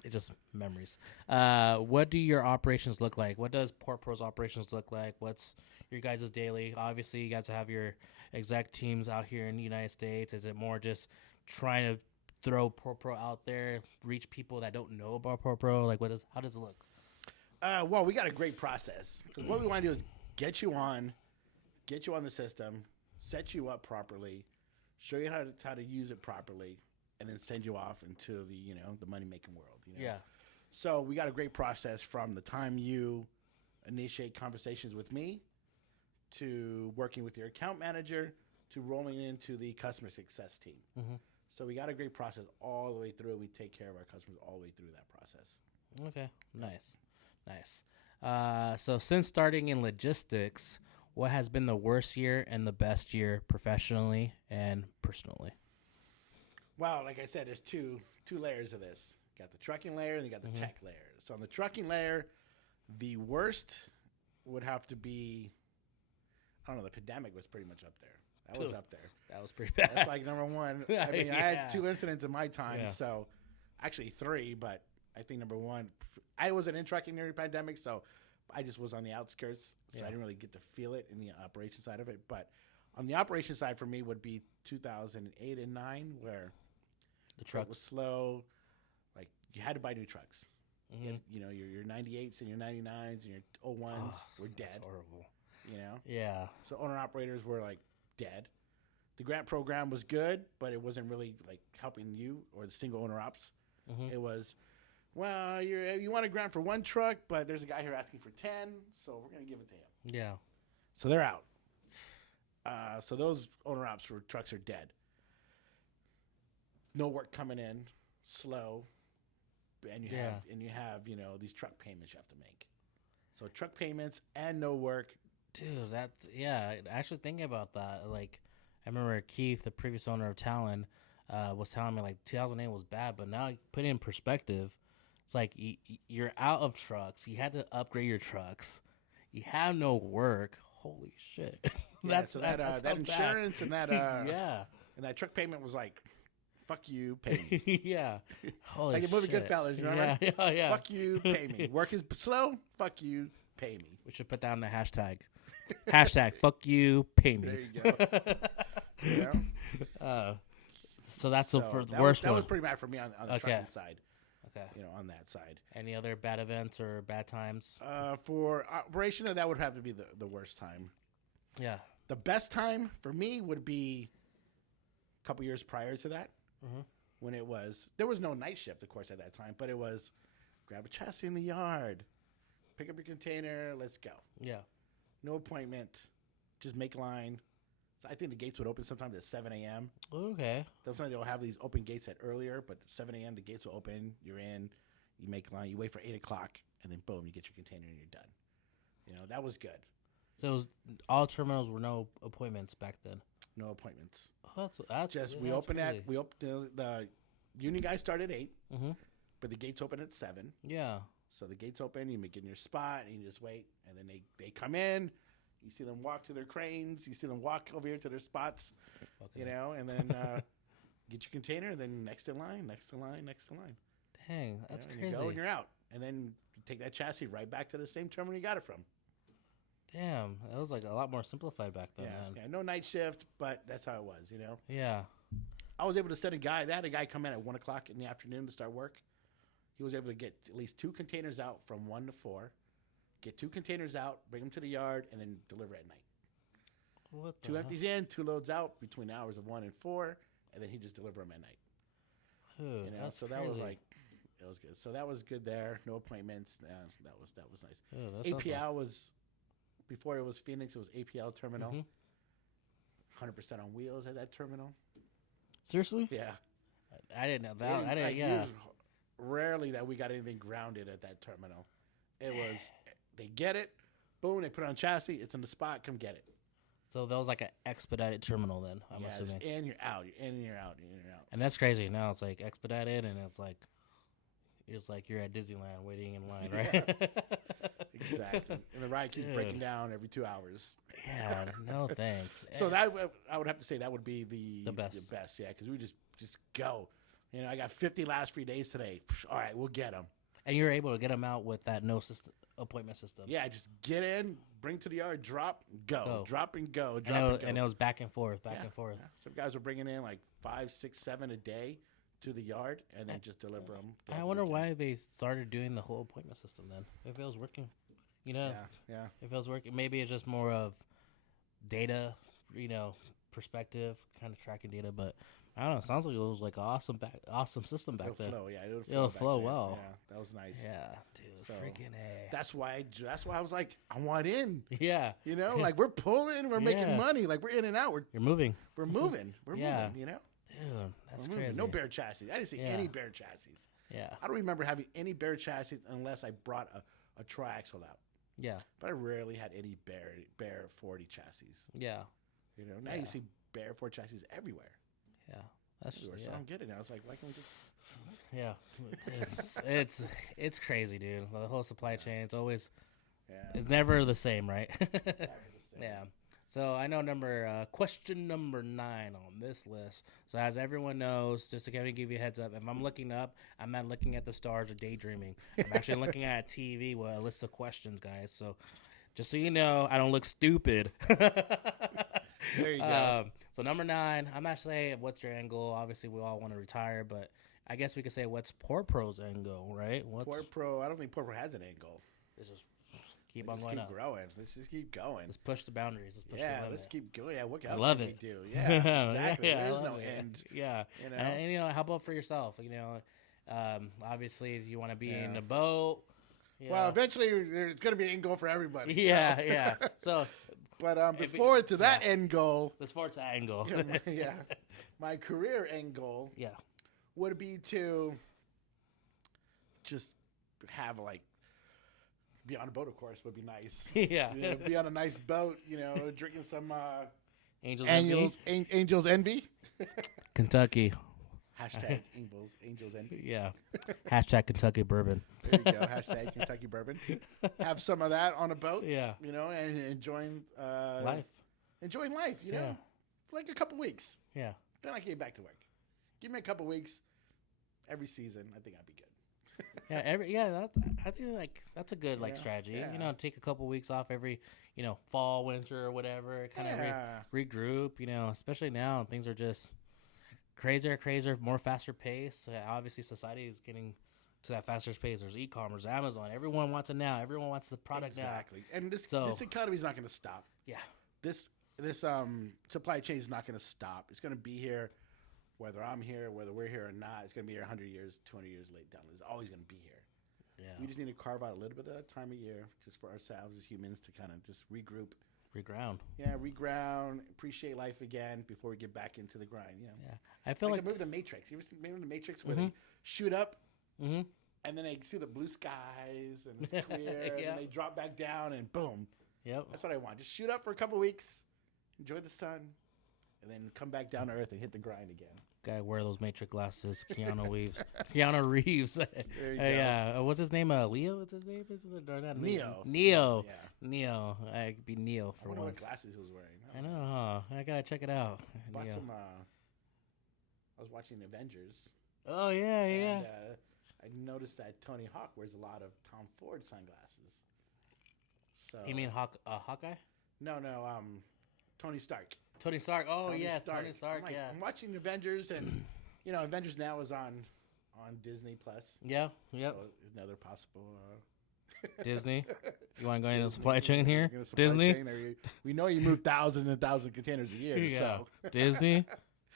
it's just memories. What do your operations look like? What does PortPro's operations look like? What's your guys' daily? Obviously, you guys have your exec teams out here in the United States. Is it more just trying to throw PortPro out there, reach people that don't know about PortPro? How does it look? Well, we got a great process. Because what we want to do is get you on the system, set you up properly, show you how to use it properly, and then send you off into the money making world. Yeah. So we got a great process from the time you initiate conversations with me, to working with your account manager, to rolling into the customer success team. So we got a great process all the way through. We take care of our customers all the way through that process. Okay, nice. So since starting in logistics, what has been the worst year and the best year professionally and personally? Well, like I said, there's two layers of this. You got the trucking layer and you got the tech layer. So on the trucking layer, the worst would have to be I don't know. The pandemic was pretty much up there. That was up there. That was pretty bad. That's like number one. I mean, I had 2 incidents in my time, Yeah. so actually 3, but I think number one, I wasn't in trucking during the pandemic, so I just was on the outskirts, so I didn't really get to feel it in the operation side of it. But on the operation side for me would be 2008 and 9, where The truck was slow. Like you had to buy new trucks. Mm-hmm. You know, your 98s and your 99s and your 01s were dead. That's horrible. You know? Yeah. So owner operators were like dead. The grant program was good, but it wasn't really like helping you or the single owner ops. Mm-hmm. It was, well, you want a grant for 1 truck, but there's a guy here asking for 10, so we're going to give it to him. Yeah. So they're out. So those owner ops for trucks are dead. No work coming in, slow, and you have these truck payments you have to make. So truck payments and no work. Dude, that's actually thinking about that, like I remember Keith, the previous owner of Talon, was telling me like 2008 was bad, but now put it in perspective, it's like you're out of trucks. You had to upgrade your trucks. You have no work. Holy shit. That insurance and that yeah, and that truck payment was like, fuck you, pay me. yeah. Holy like the movie shit. Goodfellas, you remember? Yeah. Fuck you, pay me. Work is slow. Fuck you, pay me. We should put that on the hashtag. Hashtag fuck you, pay me. There you go. You know? So that's the worst that one. was pretty bad for me on the trucking side. Okay. On that side. Any other bad events or bad times? For operation, that would have to be the worst time. Yeah. The best time for me would be a couple years prior to that, when there was no night shift, of course, at that time, but it was grab a chassis in the yard, pick up your container, let's go. Yeah. No appointment, just make line. So I think the gates would open sometimes at 7 a.m. Okay. Sometimes they'll have these open gates at earlier, but 7 a.m. the gates will open, you're in, you make line, you wait for 8 o'clock, and then boom, you get your container and you're done. That was good. So it was, all terminals were no appointments back then. No appointments. Oh, that's Just yeah, we that's open crazy. the union guys start at 8, Mhm. but the gates open at 7. Yeah. So the gates open, you make it in your spot, and you just wait, and then they come in. You see them walk to their cranes. You see them walk over here to their spots, Okay. and then get your container, and then next in line. Dang, that's And crazy. you go and you're out, and then you take that chassis right back to the same terminal you got it from. Damn, it was like a lot more simplified back then, man. Yeah, no night shift, but that's how it was, Yeah. I was able to send they had a guy come in at 1 o'clock in the afternoon to start work. He was able to get at least 2 containers out from 1 to 4, get 2 containers out, bring them to the yard, and then deliver at night. What the 2 hell? empties in, 2 loads out between the hours of 1 and 4, and then he just deliver them at night. Dude, that's So crazy. that was it was good. So that was good there. No appointments. That was nice. Dude, that sounds APL was before it was Phoenix. It was APL terminal. Mhm. 100% on wheels at that terminal. Seriously? Yeah. I didn't know that. I didn't. Yeah. Rarely that we got anything grounded at that terminal. It was they get it, boom, they put it on chassis. It's in the spot. Come get it. So that was like an expedited terminal then, I'm assuming. Just in, you're out. You're in, you're out. You're out. And that's crazy. Now it's like expedited, and it's like you're at Disneyland waiting in line, right? Exactly. And the ride keeps breaking down every 2 hours. Yeah. No thanks. So that I would have to say that would be the best. yeah, because we just go. I got 50 last 3 days today. All right, we'll get them. And you're able to get them out with that no appointment system. Yeah, just get in, bring to the yard, drop, go. Drop and go. Drop and, and go. And it was back and forth, back Yeah, and forth. yeah. Some guys were bringing in like 5, 6, 7 a day to the yard, and then just deliver them. I wonder why they started doing the whole appointment system then. If it was working, Yeah. If it was working, maybe it's just more of data, perspective, kind of tracking data. But I don't know. It sounds like it was like an awesome system back then. Flow, yeah. It'll back flow then. well. Yeah, that was nice. Yeah, dude. So, freaking A. That's why I was like, I want in. Yeah. Like we're pulling, we're making money, like we're in and out. You're moving. We're moving. We're Yeah. moving. Dude, that's We're moving. crazy. No bare chassis. I didn't see any bare chassis. Yeah. I don't remember having any bare chassis unless I brought a triaxle out. Yeah. But I rarely had any bare 40 chassis. Yeah. Now you see bare 4 chassis everywhere. Yeah. That's Everywhere. So I'm getting it. I was like, why can't we just? Yeah. It's crazy, dude. The whole supply chain. It's always. Yeah. It's never the same, right? Yeah. So I know question number 9 on this list. So as everyone knows, just to kind of give you a heads up, if I'm looking up, I'm not looking at the stars or daydreaming. I'm actually looking at a TV with a list of questions, guys. So just so you know, I don't look stupid. There you go. So number 9, I'm not saying what's your end goal. Obviously, we all want to retire, but I guess we could say what's PortPro's end goal, right? PortPro, I don't think PortPro has an end goal. Let's just keep on going keep up. growing. Let's just keep going. Let's push the boundaries. Let's push the limit. Let's keep going. Yeah, what else love can it. we do? Yeah, exactly. Yeah, There's no end. Yeah, You know? and how about for yourself? Obviously, if you want to be in a boat. Well, eventually, there's going to be an end goal for everybody. Yeah, yeah. So, but before to that end goal, let's forward to that end goal. My career end goal, would be to just have be on a boat, of course, would be nice. Yeah. Be on a nice boat, drinking some Angels Envy. Kentucky. Hashtag Angels Envy. Yeah. Hashtag Kentucky bourbon. There you go. Hashtag Kentucky bourbon. Have some of that on a boat. Yeah. And enjoying life. Enjoying life, for like a couple weeks. Yeah. Then I can get back to work. Give me a couple weeks every season. I think I'd be good. I think that's a good strategy. Yeah. Take a couple weeks off every fall, winter, or whatever. Kind of regroup. Especially now things are just crazier, more faster pace. Obviously, society is getting to that faster pace. There's e-commerce, Amazon. Everyone wants it now. Everyone wants the product now. Exactly. And this economy is not going to stop. Yeah. This supply chain is not going to stop. It's going to be here. Whether I'm here, whether we're here or not, it's going to be here 100 years, 200 years late down. It's always going to be here. Yeah. We just need to carve out a little bit of that time of year just for ourselves as humans to kind of just regroup. Reground. Yeah, reground, appreciate life again before we get back into the grind. Yeah. I feel like the movie The Matrix. You ever seen the Matrix where they shoot up and then they see the blue skies and it's clear and then they drop back down and boom. Yep. That's what I want. Just shoot up for a couple weeks, enjoy the sun, and then come back down to earth and hit the grind again. Guy wear those Matrix glasses. Keanu Reeves. There you go. Yeah. What's his name? Leo. What's his name? Neo. Neo. Yeah. Neo. I could be Neo for I wonder once. what glasses he was wearing. I know. Huh? I gotta check it out. Bought Neo. some. I was watching Avengers. Oh yeah. And, I noticed that Tony Hawk wears a lot of Tom Ford sunglasses. So You mean Hawkeye? No. Tony Stark. Tony Stark. Oh Tony yeah, Stark. Tony Stark. I'm I'm watching Avengers, and Avengers now is on Disney Plus. Yeah. Yep. So another possible. Disney. You want to go into the supply chain here? Supply Disney. Chain, we know you move thousands and thousands of containers a year. Yeah. So. Disney.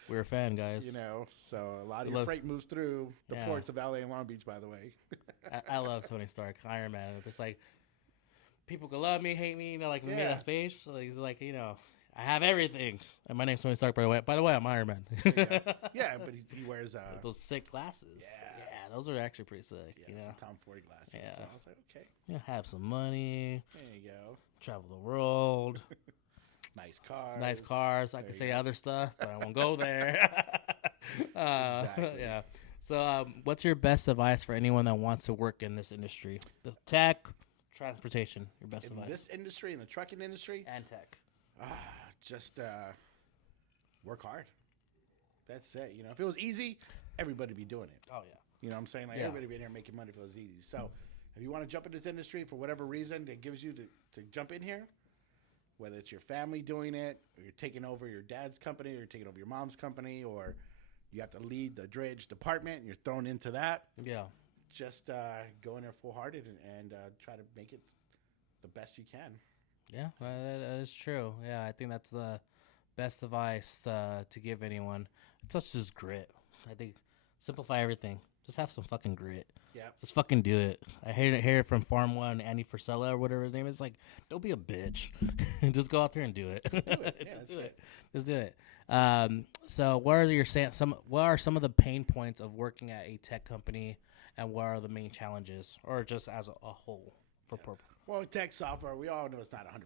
We're a fan, guys. So a lot of your freight moves through the ports of LA and Long Beach, by the way. I love Tony Stark, Iron Man. It's like people can love me, hate me, like me that space. So he's like, I have everything. And my name's Tony Stark, by the way. By the way, I'm Iron Man. Yeah, but he wears those sick glasses. Yeah, those are actually pretty sick. Some Tom Ford glasses. Yeah. So I was like, okay. Have some money. There you go. Travel the world. Nice cars. I could say other stuff, but I won't go there. Exactly. Yeah. So, what's your best advice for anyone that wants to work in this industry? The tech, transportation. Your best advice. In this industry, in the trucking industry, and tech. Just work hard. That's it. If it was easy, everybody'd be doing it. Oh yeah. You know what I'm saying? Everybody be in here making money if it was easy. So if you want to jump in this industry for whatever reason that gives you to jump in here, whether it's your family doing it, or you're taking over your dad's company, or you're taking over your mom's company, or you have to lead the dredge department and you're thrown into that. Yeah. Just go in there full-hearted and try to make it the best you can. Yeah, that is true. Yeah, I think that's the best advice to give anyone. It's just grit. I think simplify everything. Just have some fucking grit. Yeah. Just fucking do it. I hear it from Farm One, Andy Frisella or whatever his name is. Like, don't be a bitch. Just go out there and do it. Just do it. So, what are some of the pain points of working at a tech company, and what are the main challenges, or just as a whole for PortPro? Well, tech software, we all know it's not 100%.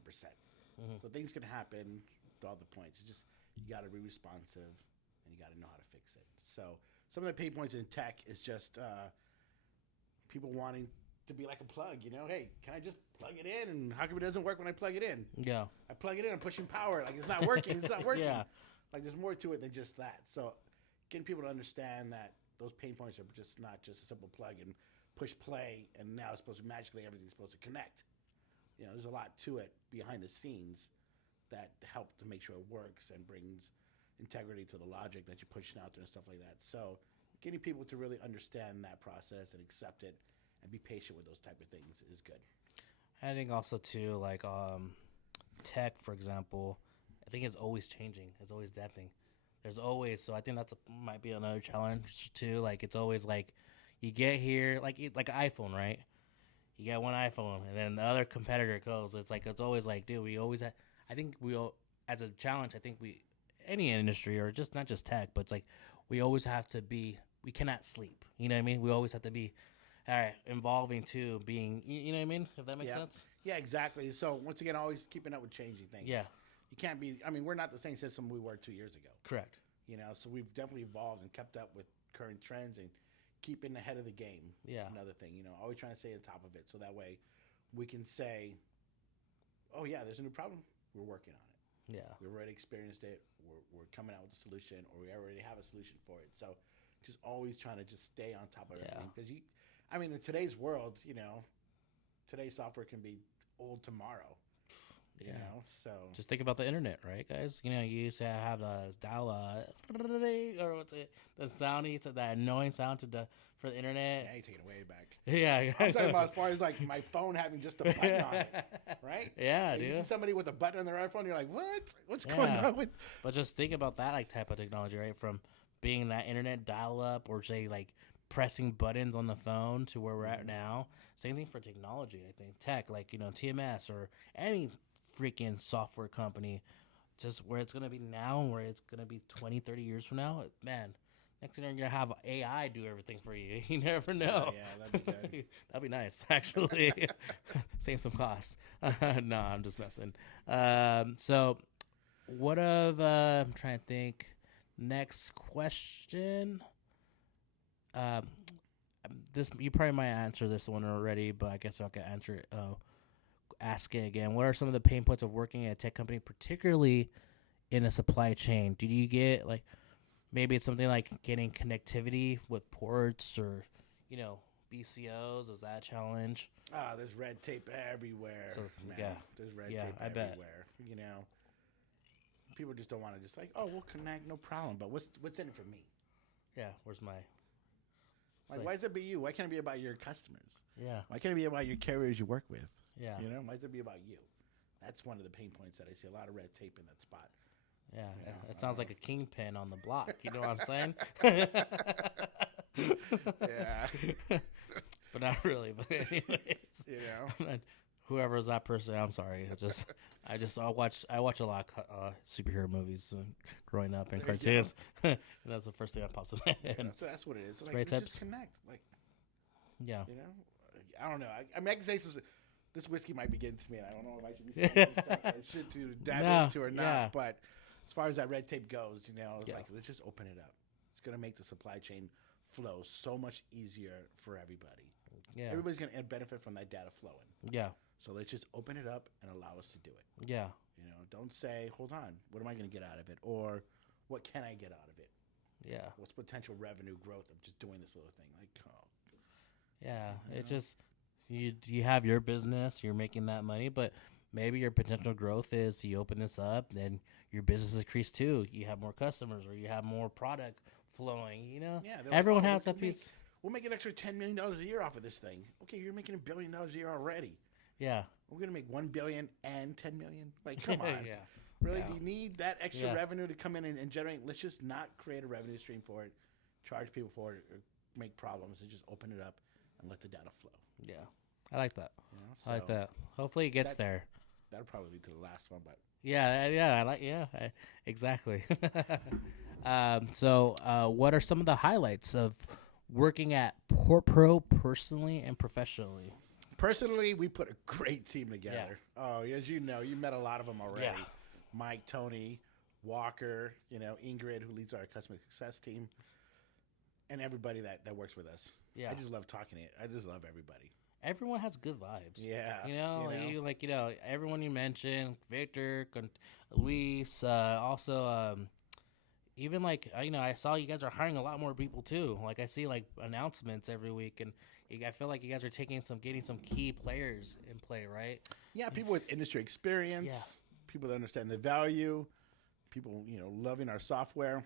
So things can happen with all the points. It's just you got to be responsive and you got to know how to fix it. So some of the pain points in tech is just people wanting to be like a plug, you know? Hey, can I just plug it in? And how come it doesn't work when I plug it in? Yeah. I plug it in, I'm pushing power. Like, it's not working. It's not working. Yeah. Like, there's more to it than just that. So getting people to understand that those pain points are just not just a simple plug and push play, and now it's supposed to magically everything's supposed to connect. You know, there's a lot to it behind the scenes that help to make sure it works and brings integrity to the logic that you're pushing out there and stuff like that. So getting people to really understand that process and accept it and be patient with those type of things is good. I think also too, like tech, for example, I think it's always changing. It's always adapting. There's always, so I think might be another challenge too. Like it's always like you get here, like an iPhone, right? You get one iPhone, and then the other competitor goes. It's always like, dude, we always. I think as a challenge, I think any industry or just not just tech, but it's like we always have to be. We cannot sleep. You know what I mean? We always have to be, all right, involving too, being. You know what I mean? If that makes sense. Yeah, exactly. So once again, always keeping up with changing things. Yeah. You can't be. I mean, we're not the same system we were 2 years ago. Correct. You know, so we've definitely evolved and kept up with current trends and keeping ahead of the game. Yeah. Another thing, you know, always trying to stay on top of it, so that way we can say, "Oh yeah, there's a new problem. We're working on it. Yeah. We've already experienced it. We're coming out with a solution, or we already have a solution for it." So, just always trying to just stay on top of everything because I mean, in today's world, you know, today's software can be old tomorrow. Yeah. You know, so just think about the internet, right, guys? You know, you used to have the dial or what's it? The sound, that annoying sound for the internet. Yeah, you take it way back. Yeah, I'm talking about as far as like my phone having just a button on it, right? Yeah, and dude. You see somebody with a button on their iPhone, you're like, what? What's going on with? But just think about that like type of technology, right? From being that internet dial up, or say like pressing buttons on the phone to where we're at now. Same thing for technology. I think tech, like TMS or any freaking software company, just where it's going to be now and where it's going to be 20, 30 years from now, man, next thing you're going to have AI do everything for you. You never know. Yeah, that'd be good. That'd be nice, actually. Save some costs. No, I'm just messing. So what of, I'm trying to think, next question. This, you probably might answer this one already, but I guess I can answer it. Ask it again. What are some of the pain points of working at a tech company, particularly in a supply chain? Do you get like maybe it's something like getting connectivity with ports or BCOs? Is that a challenge? There's red tape everywhere. So man. Yeah, there's red tape I everywhere. Bet. You know, people just don't want to just like, oh, we'll connect, no problem. But what's in it for me? Yeah, where's my like? Why does it be you? Why can't it be about your customers? Yeah. Why can't it be about your carriers you work with? Yeah. You know, why does it be about you? That's one of the pain points that I see. A lot of id tape in that spot. Yeah, it sounds like a kingpin on the block. You know what I'm saying? Yeah. But not really. But anyways, whoever's that person, I'm sorry. I watch a lot of superhero movies growing up and cartoons, and that's the first thing that pops in my head. Yeah, so that's what it is. Like, just connect. Like, yeah. You know, I don't know. I mean, I can say this whiskey might be getting to me, and I don't know if I should be saying this stuff I should to dab into or not. Yeah. But as far as that red tape goes, it's like, let's just open it up. It's going to make the supply chain flow so much easier for everybody. Yeah. Everybody's going to benefit from that data flowing. Yeah. So let's just open it up and allow us to do it. Yeah. Don't say, hold on, what am I going to get out of it? Or what can I get out of it? Yeah. What's potential revenue growth of just doing this little thing? Like, yeah, it just, you have your business, you're making that money, but maybe your potential growth is you open this up, then your business increase too. You have more customers or you have more product flowing, Yeah, everyone has that piece. We'll make an extra $10 million a year off of this thing. Okay, you're making $1 billion a year already. Yeah. We're going to make $1 billion and $10 million? Like, come on. Yeah. Really, do you need that extra revenue to come in and generate? Let's just not create a revenue stream for it, charge people for it, or make problems, and just open it up and let the data flow. Yeah. I like that. I like that. Hopefully it gets there. That'll probably lead to the last one, but exactly. So what are some of the highlights of working at PortPro personally and professionally? Personally, we put a great team together. Yeah. Oh, as you know, you met a lot of them already. Yeah. Mike, Tony, Walker, Ingrid, who leads our customer success team, and everybody that works with us. Yeah. I just love talking to you. I just love everybody. everyone has good vibes. Yeah, You know, you know. everyone you mentioned, Victor, Luis, also, even I saw you guys are hiring a lot more people too. Like I see like announcements every week, and I feel like you guys are getting some key players in play, right? Yeah, people with industry Yeah, experience, people that understand the value, people loving our software.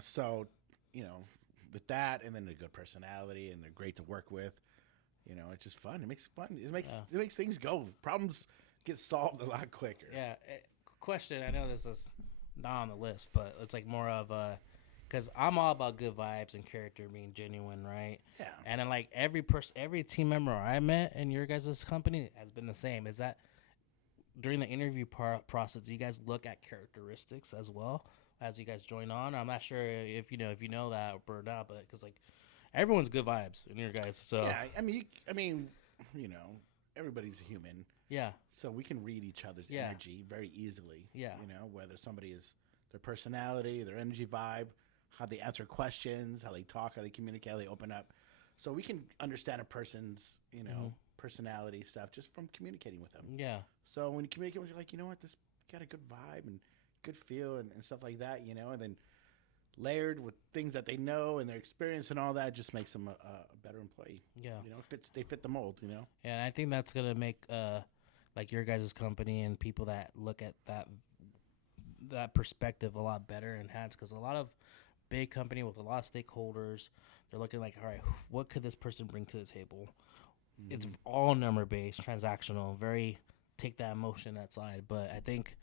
So, you know, with that, and then a good personality, and they're great to work with. It's just fun. It makes fun. yeah, It makes things go. Problems get solved a lot quicker. yeah. Question: I know this is not on the list, but it's like more of a because I'm all about good vibes and character being genuine, right? Yeah. And then like every team member I met in your guys' company has been the same. Is that during the interview process, do you guys look at characteristics as well as you guys join on? I'm not sure if you know that or not, but because like everyone's good vibes in your guys, so Yeah. I mean, you know, everybody's a human, yeah, so we can read each other's yeah, energy very easily. yeah, Whether somebody is their personality, their energy vibe, how they answer questions, how they talk, how they communicate, how they open up. So we can understand a person's, hmm personality stuff just from communicating with them. yeah, So when you communicate with, you're like, you know what, this got a good vibe and good feel and stuff like that, and then layered with things that they know and their experience and all that just makes them a better employee. yeah. They fit the mold. And I think that's gonna make like your guys' company and people that look at that perspective a lot better and enhanced because a lot of big company with a lot of stakeholders, they're looking like, all right, what could this person bring to the table? It's all number based, transactional, very take that emotion that side. But I think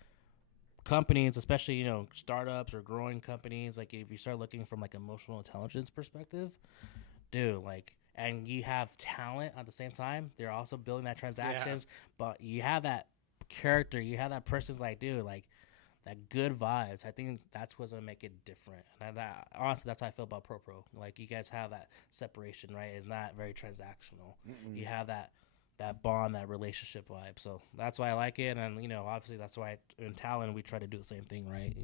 companies, especially startups or growing companies, like if you start looking from like emotional intelligence perspective, dude, like, and you have talent at the same time, they're also building that transactions, but you have that character, you have that person's like, dude, like that good vibes. I think that's what's gonna make it different. And honestly, that's how I feel about PortPro. Like you guys have that separation, right? It's not very transactional. Mm-mm. You have that bond, that relationship vibe. So that's why I like it. And obviously that's why in Talon we try to do the same thing, right?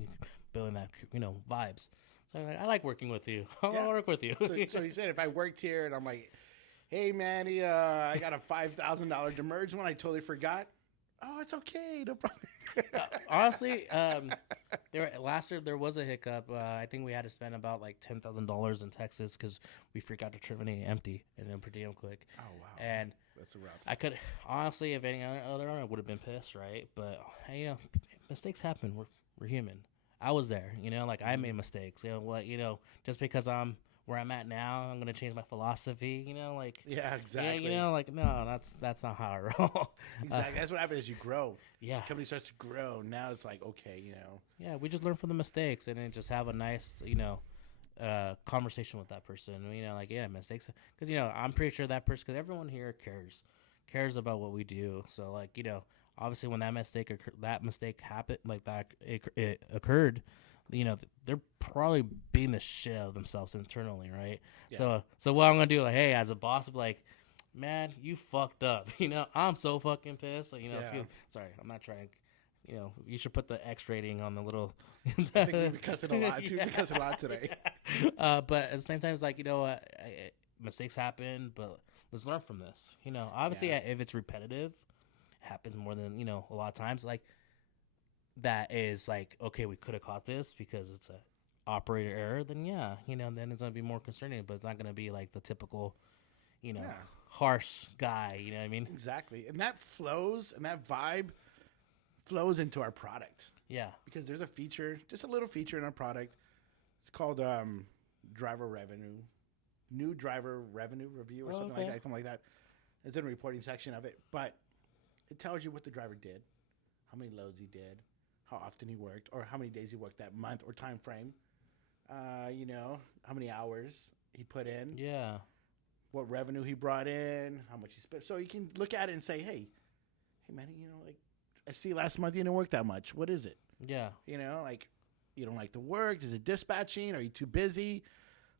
Building that vibes. So I like working with you. I want to work with you. So you said if I worked here and I'm like, hey, Manny, I got a $5,000 demerge one. I totally forgot. Oh, it's okay. No problem. Honestly, last year there was a hiccup. I think we had to spend about like $10,000 in Texas because we forgot to terminate empty and then per diem quick. Oh, wow. And That's rough. I could honestly, if any other owner would have been pissed, right? But hey, mistakes happen. We're human. I was there, like I made mistakes. Just because I'm where I'm at now, I'm gonna change my philosophy. Yeah, exactly. Like no, that's not how I roll. Exactly. That's what happens as you grow. Yeah. The company starts to grow. Now it's like, okay, Yeah, we just learn from the mistakes and then just have a nice, conversation with that person. Like mistakes, because I'm pretty sure that person, because everyone here cares about what we do. So like obviously when that mistake happened, like that it occurred, they're probably beating the shit out of themselves internally, right? Yeah. So what I'm gonna do, like, hey, as a boss, I'm like, man, you fucked up. I'm so fucking pissed. Like, sorry, I'm not trying. You should put the X rating on the little. I think we've been cussing a lot too. We've been cussing a lot today. But at the same time, it's like mistakes happen, but let's learn from this. Obviously, if it's repetitive, happens more than a lot of times. Like that is like, okay, we could have caught this because it's a operator error. Then then it's gonna be more concerning. But it's not gonna be like the typical, harsh guy. You know what I mean? Exactly. And that flows and that vibe flows into our product. Yeah. Because there's a feature, just a little feature in our product. It's called driver revenue, new driver revenue review or something like that. It's in the reporting section of it, but it tells you what the driver did, how many loads he did, how often he worked, or how many days he worked that month or time frame. How many hours he put in. Yeah. What revenue he brought in, how much he spent. So you can look at it and say, hey man, like I see last month you didn't work that much. What is it? Yeah. Like you don't like the work. Is it dispatching? Are you too busy?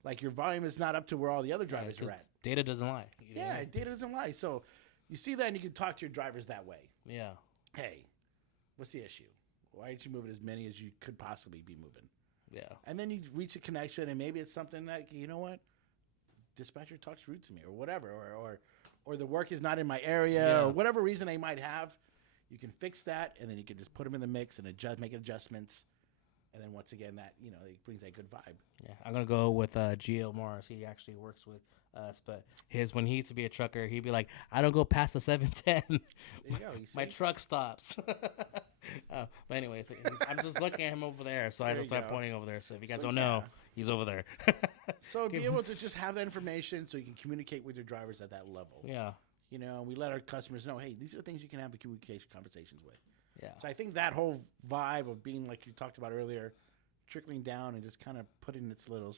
Like your volume is not up to where all the other drivers are at. Data doesn't lie. Yeah, data doesn't lie. So you see that and you can talk to your drivers that way. Yeah. Hey, what's the issue? Why aren't you moving as many as you could possibly be moving? Yeah. And then you reach a connection and maybe it's something like, you know what? dispatcher talks rude to me or whatever, or the work is not in my area or whatever reason they might have. You can fix that, and then you can just put them in the mix and make adjustments. And then once again, that it brings that good vibe. Yeah, I'm gonna go with Gio Morris. He actually works with us, but when he used to be a trucker, he'd be like, "I don't go past the 710. There you go. My truck stops." But anyways, I'm just looking at him over there, so I just start pointing over there. So if you guys don't know, he's over there. So be able to just have that information so you can communicate with your drivers at that level. Yeah. We let our customers know, hey, these are things you can have the communication conversations with. Yeah. So I think that whole vibe of being like you talked about earlier, trickling down and just kind of putting its little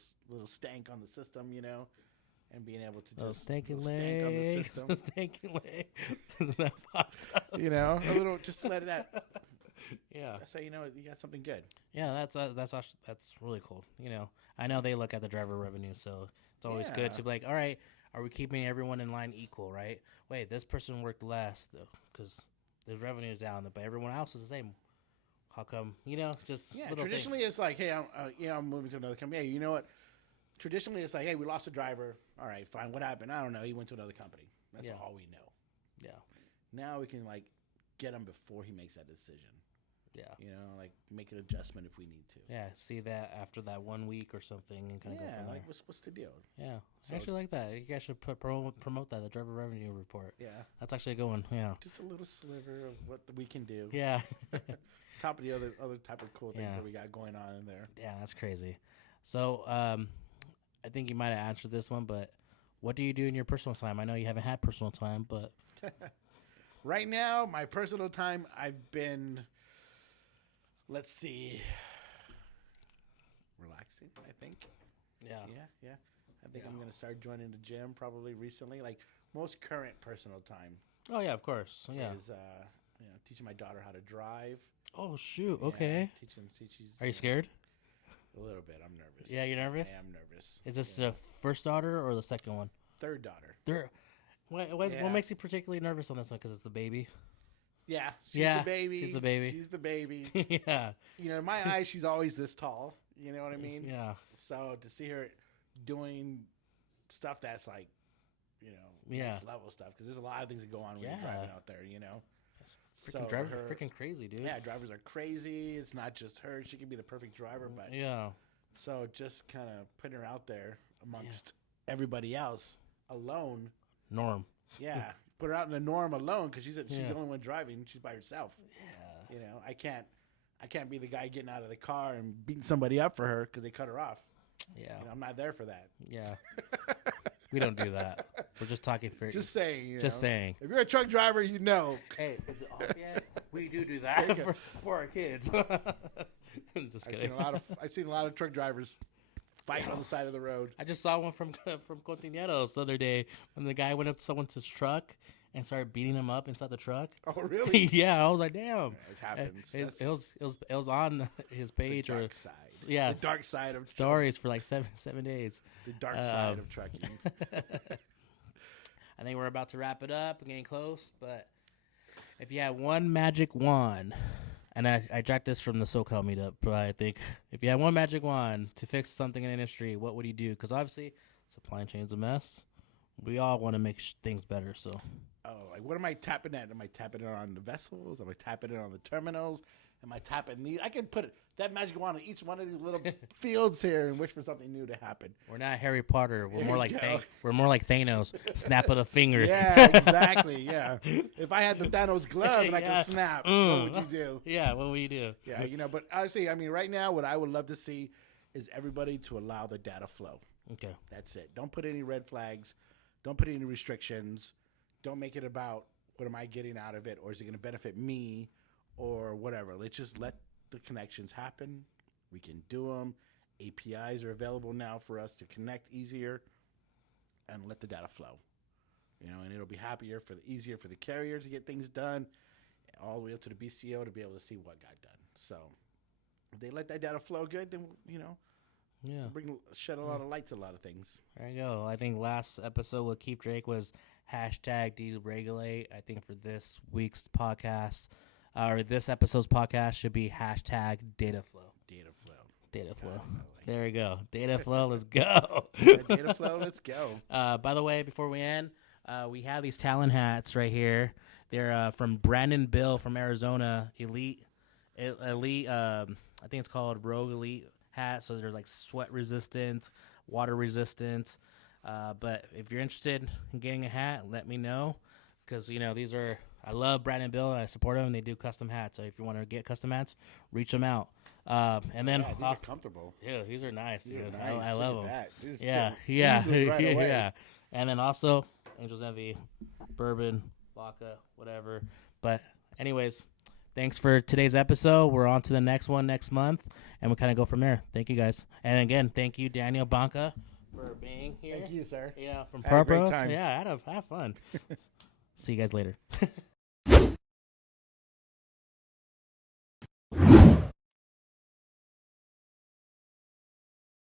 stank on the system, and being able to just stank on the system. Stanky leg. A little just to let that. Yeah. That's how you got something good. Yeah, that's really cool. I know they look at the driver revenue, so it's always good to be like, all right, are we keeping everyone in line equal, right? Wait, this person worked less because the revenue is down, but everyone else is the same. How come? Just traditionally things. It's like, hey, I'm moving to another company. Hey, you know what? Traditionally, it's like, hey, we lost a driver. All right, fine. What happened? I don't know. He went to another company. That's all we know. Yeah. Now we can get him before he makes that decision. Yeah. Make an adjustment if we need to. Yeah. See that after that 1 week or something, and kind of go from there. What's the deal? Yeah. I actually like that. You guys should promote that, the driver revenue report. Yeah. That's actually a good one. Yeah. Just a little sliver of what we can do. Yeah. Top of the other type of cool things that we got going on in there. Yeah, that's crazy. So, I think you might have answered this one, but what do you do in your personal time? I know you haven't had personal time, but right now, my personal time, I've been, let's see, relaxing, I think. Yeah. I think I'm going to start joining the gym probably recently. Like most current personal time. Oh, yeah, of course. Yeah. Is, teaching my daughter how to drive. Oh, shoot. Okay. Are you scared? A little bit. I'm nervous. Yeah, you're nervous? I am nervous. Is this the first daughter or the second one? Third daughter. What makes you particularly nervous on this one? Because it's the baby? Yeah. She's the baby. She's the baby. She's the baby. Yeah. In my eyes, she's always this tall. You know what I mean? Yeah. So to see her doing stuff that's like, next level stuff, because there's a lot of things that go on when you're driving out there, Drivers are freaking crazy, dude. Yeah, drivers are crazy. It's not just her. She can be the perfect driver, but so just kind of putting her out there amongst everybody else alone. Norm. Yeah, put her out in the norm alone because she's the only one driving. She's by herself. Yeah. I can't be the guy getting out of the car and beating somebody up for her because they cut her off. Yeah. I'm not there for that. Yeah. We don't do that. We're just talking for. Just saying. Just saying. If you're a truck driver, Hey, is it off yet? We do that for our kids. Just kidding. I've seen a lot of truck drivers fight on the side of the road. I just saw one from Contineros the other day when the guy went up to someone's truck and started beating him up inside the truck. Oh, really? Yeah, I was like, damn. It happens. It was on his page the dark side. The dark side of stories for like 7 days. The dark side of trucking. I think we're about to wrap it up. We're getting close, but if you had one magic wand, and I jacked this from the SoCal meetup, but I think if you had one magic wand to fix something in the industry, what would you do? Because obviously, supply chain's a mess. We all want to make things better, so. Oh, like what am I tapping at? Am I tapping it on the vessels? Am I tapping it on the terminals? Am I tapping these? I can put that magic wand on each one of these little fields here and wish for something new to happen. We're not Harry Potter. We're more like we're more like Thanos. Snap of the finger. Yeah, exactly. Yeah. If I had the Thanos glove and I could snap, what would you do? Yeah, what would you do? Yeah, but honestly, I mean, right now, what I would love to see is everybody to allow the data flow. Okay. That's it. Don't put any red flags. Don't put any restrictions. Don't make it about what am I getting out of it, or is it going to benefit me, or whatever. Let's just let the connections happen. We can do them. APIs are available now for us to connect easier, and let the data flow. And it'll be easier for the carrier to get things done, all the way up to the BCO to be able to see what got done. So if they let that data flow good, then shed a lot of light to a lot of things. There you go. I think last episode with Keep Drake was #deregulate. I think for this week's podcast, or this episode's podcast, should be #dataflow. Data flow. Data flow. There we go. Data flow. Let's go. Data flow. Let's go. By the way, before we end, we have these Talon hats right here. They're from Brandon Bill from Arizona. Elite. I think it's called Rogue Elite hat. So they're like sweat resistant, water resistant. But if you're interested in getting a hat, let me know. Because, these are, I love Brandon Bill and I support them and they do custom hats. So if you want to get custom hats, reach them out. And then these are comfortable. Yeah, these are nice, dude. Nice. I love them. Yeah. Yeah. And then also Angels Envy, Bourbon, Baca, whatever. But anyways, thanks for today's episode. We're on to the next one next month, and we'll kind of go from there. Thank you guys, and again, thank you, Daniel Baca, for being here. Thank you, sir. From Had a great PortPro's. time. Yeah, I had fun. See you guys later.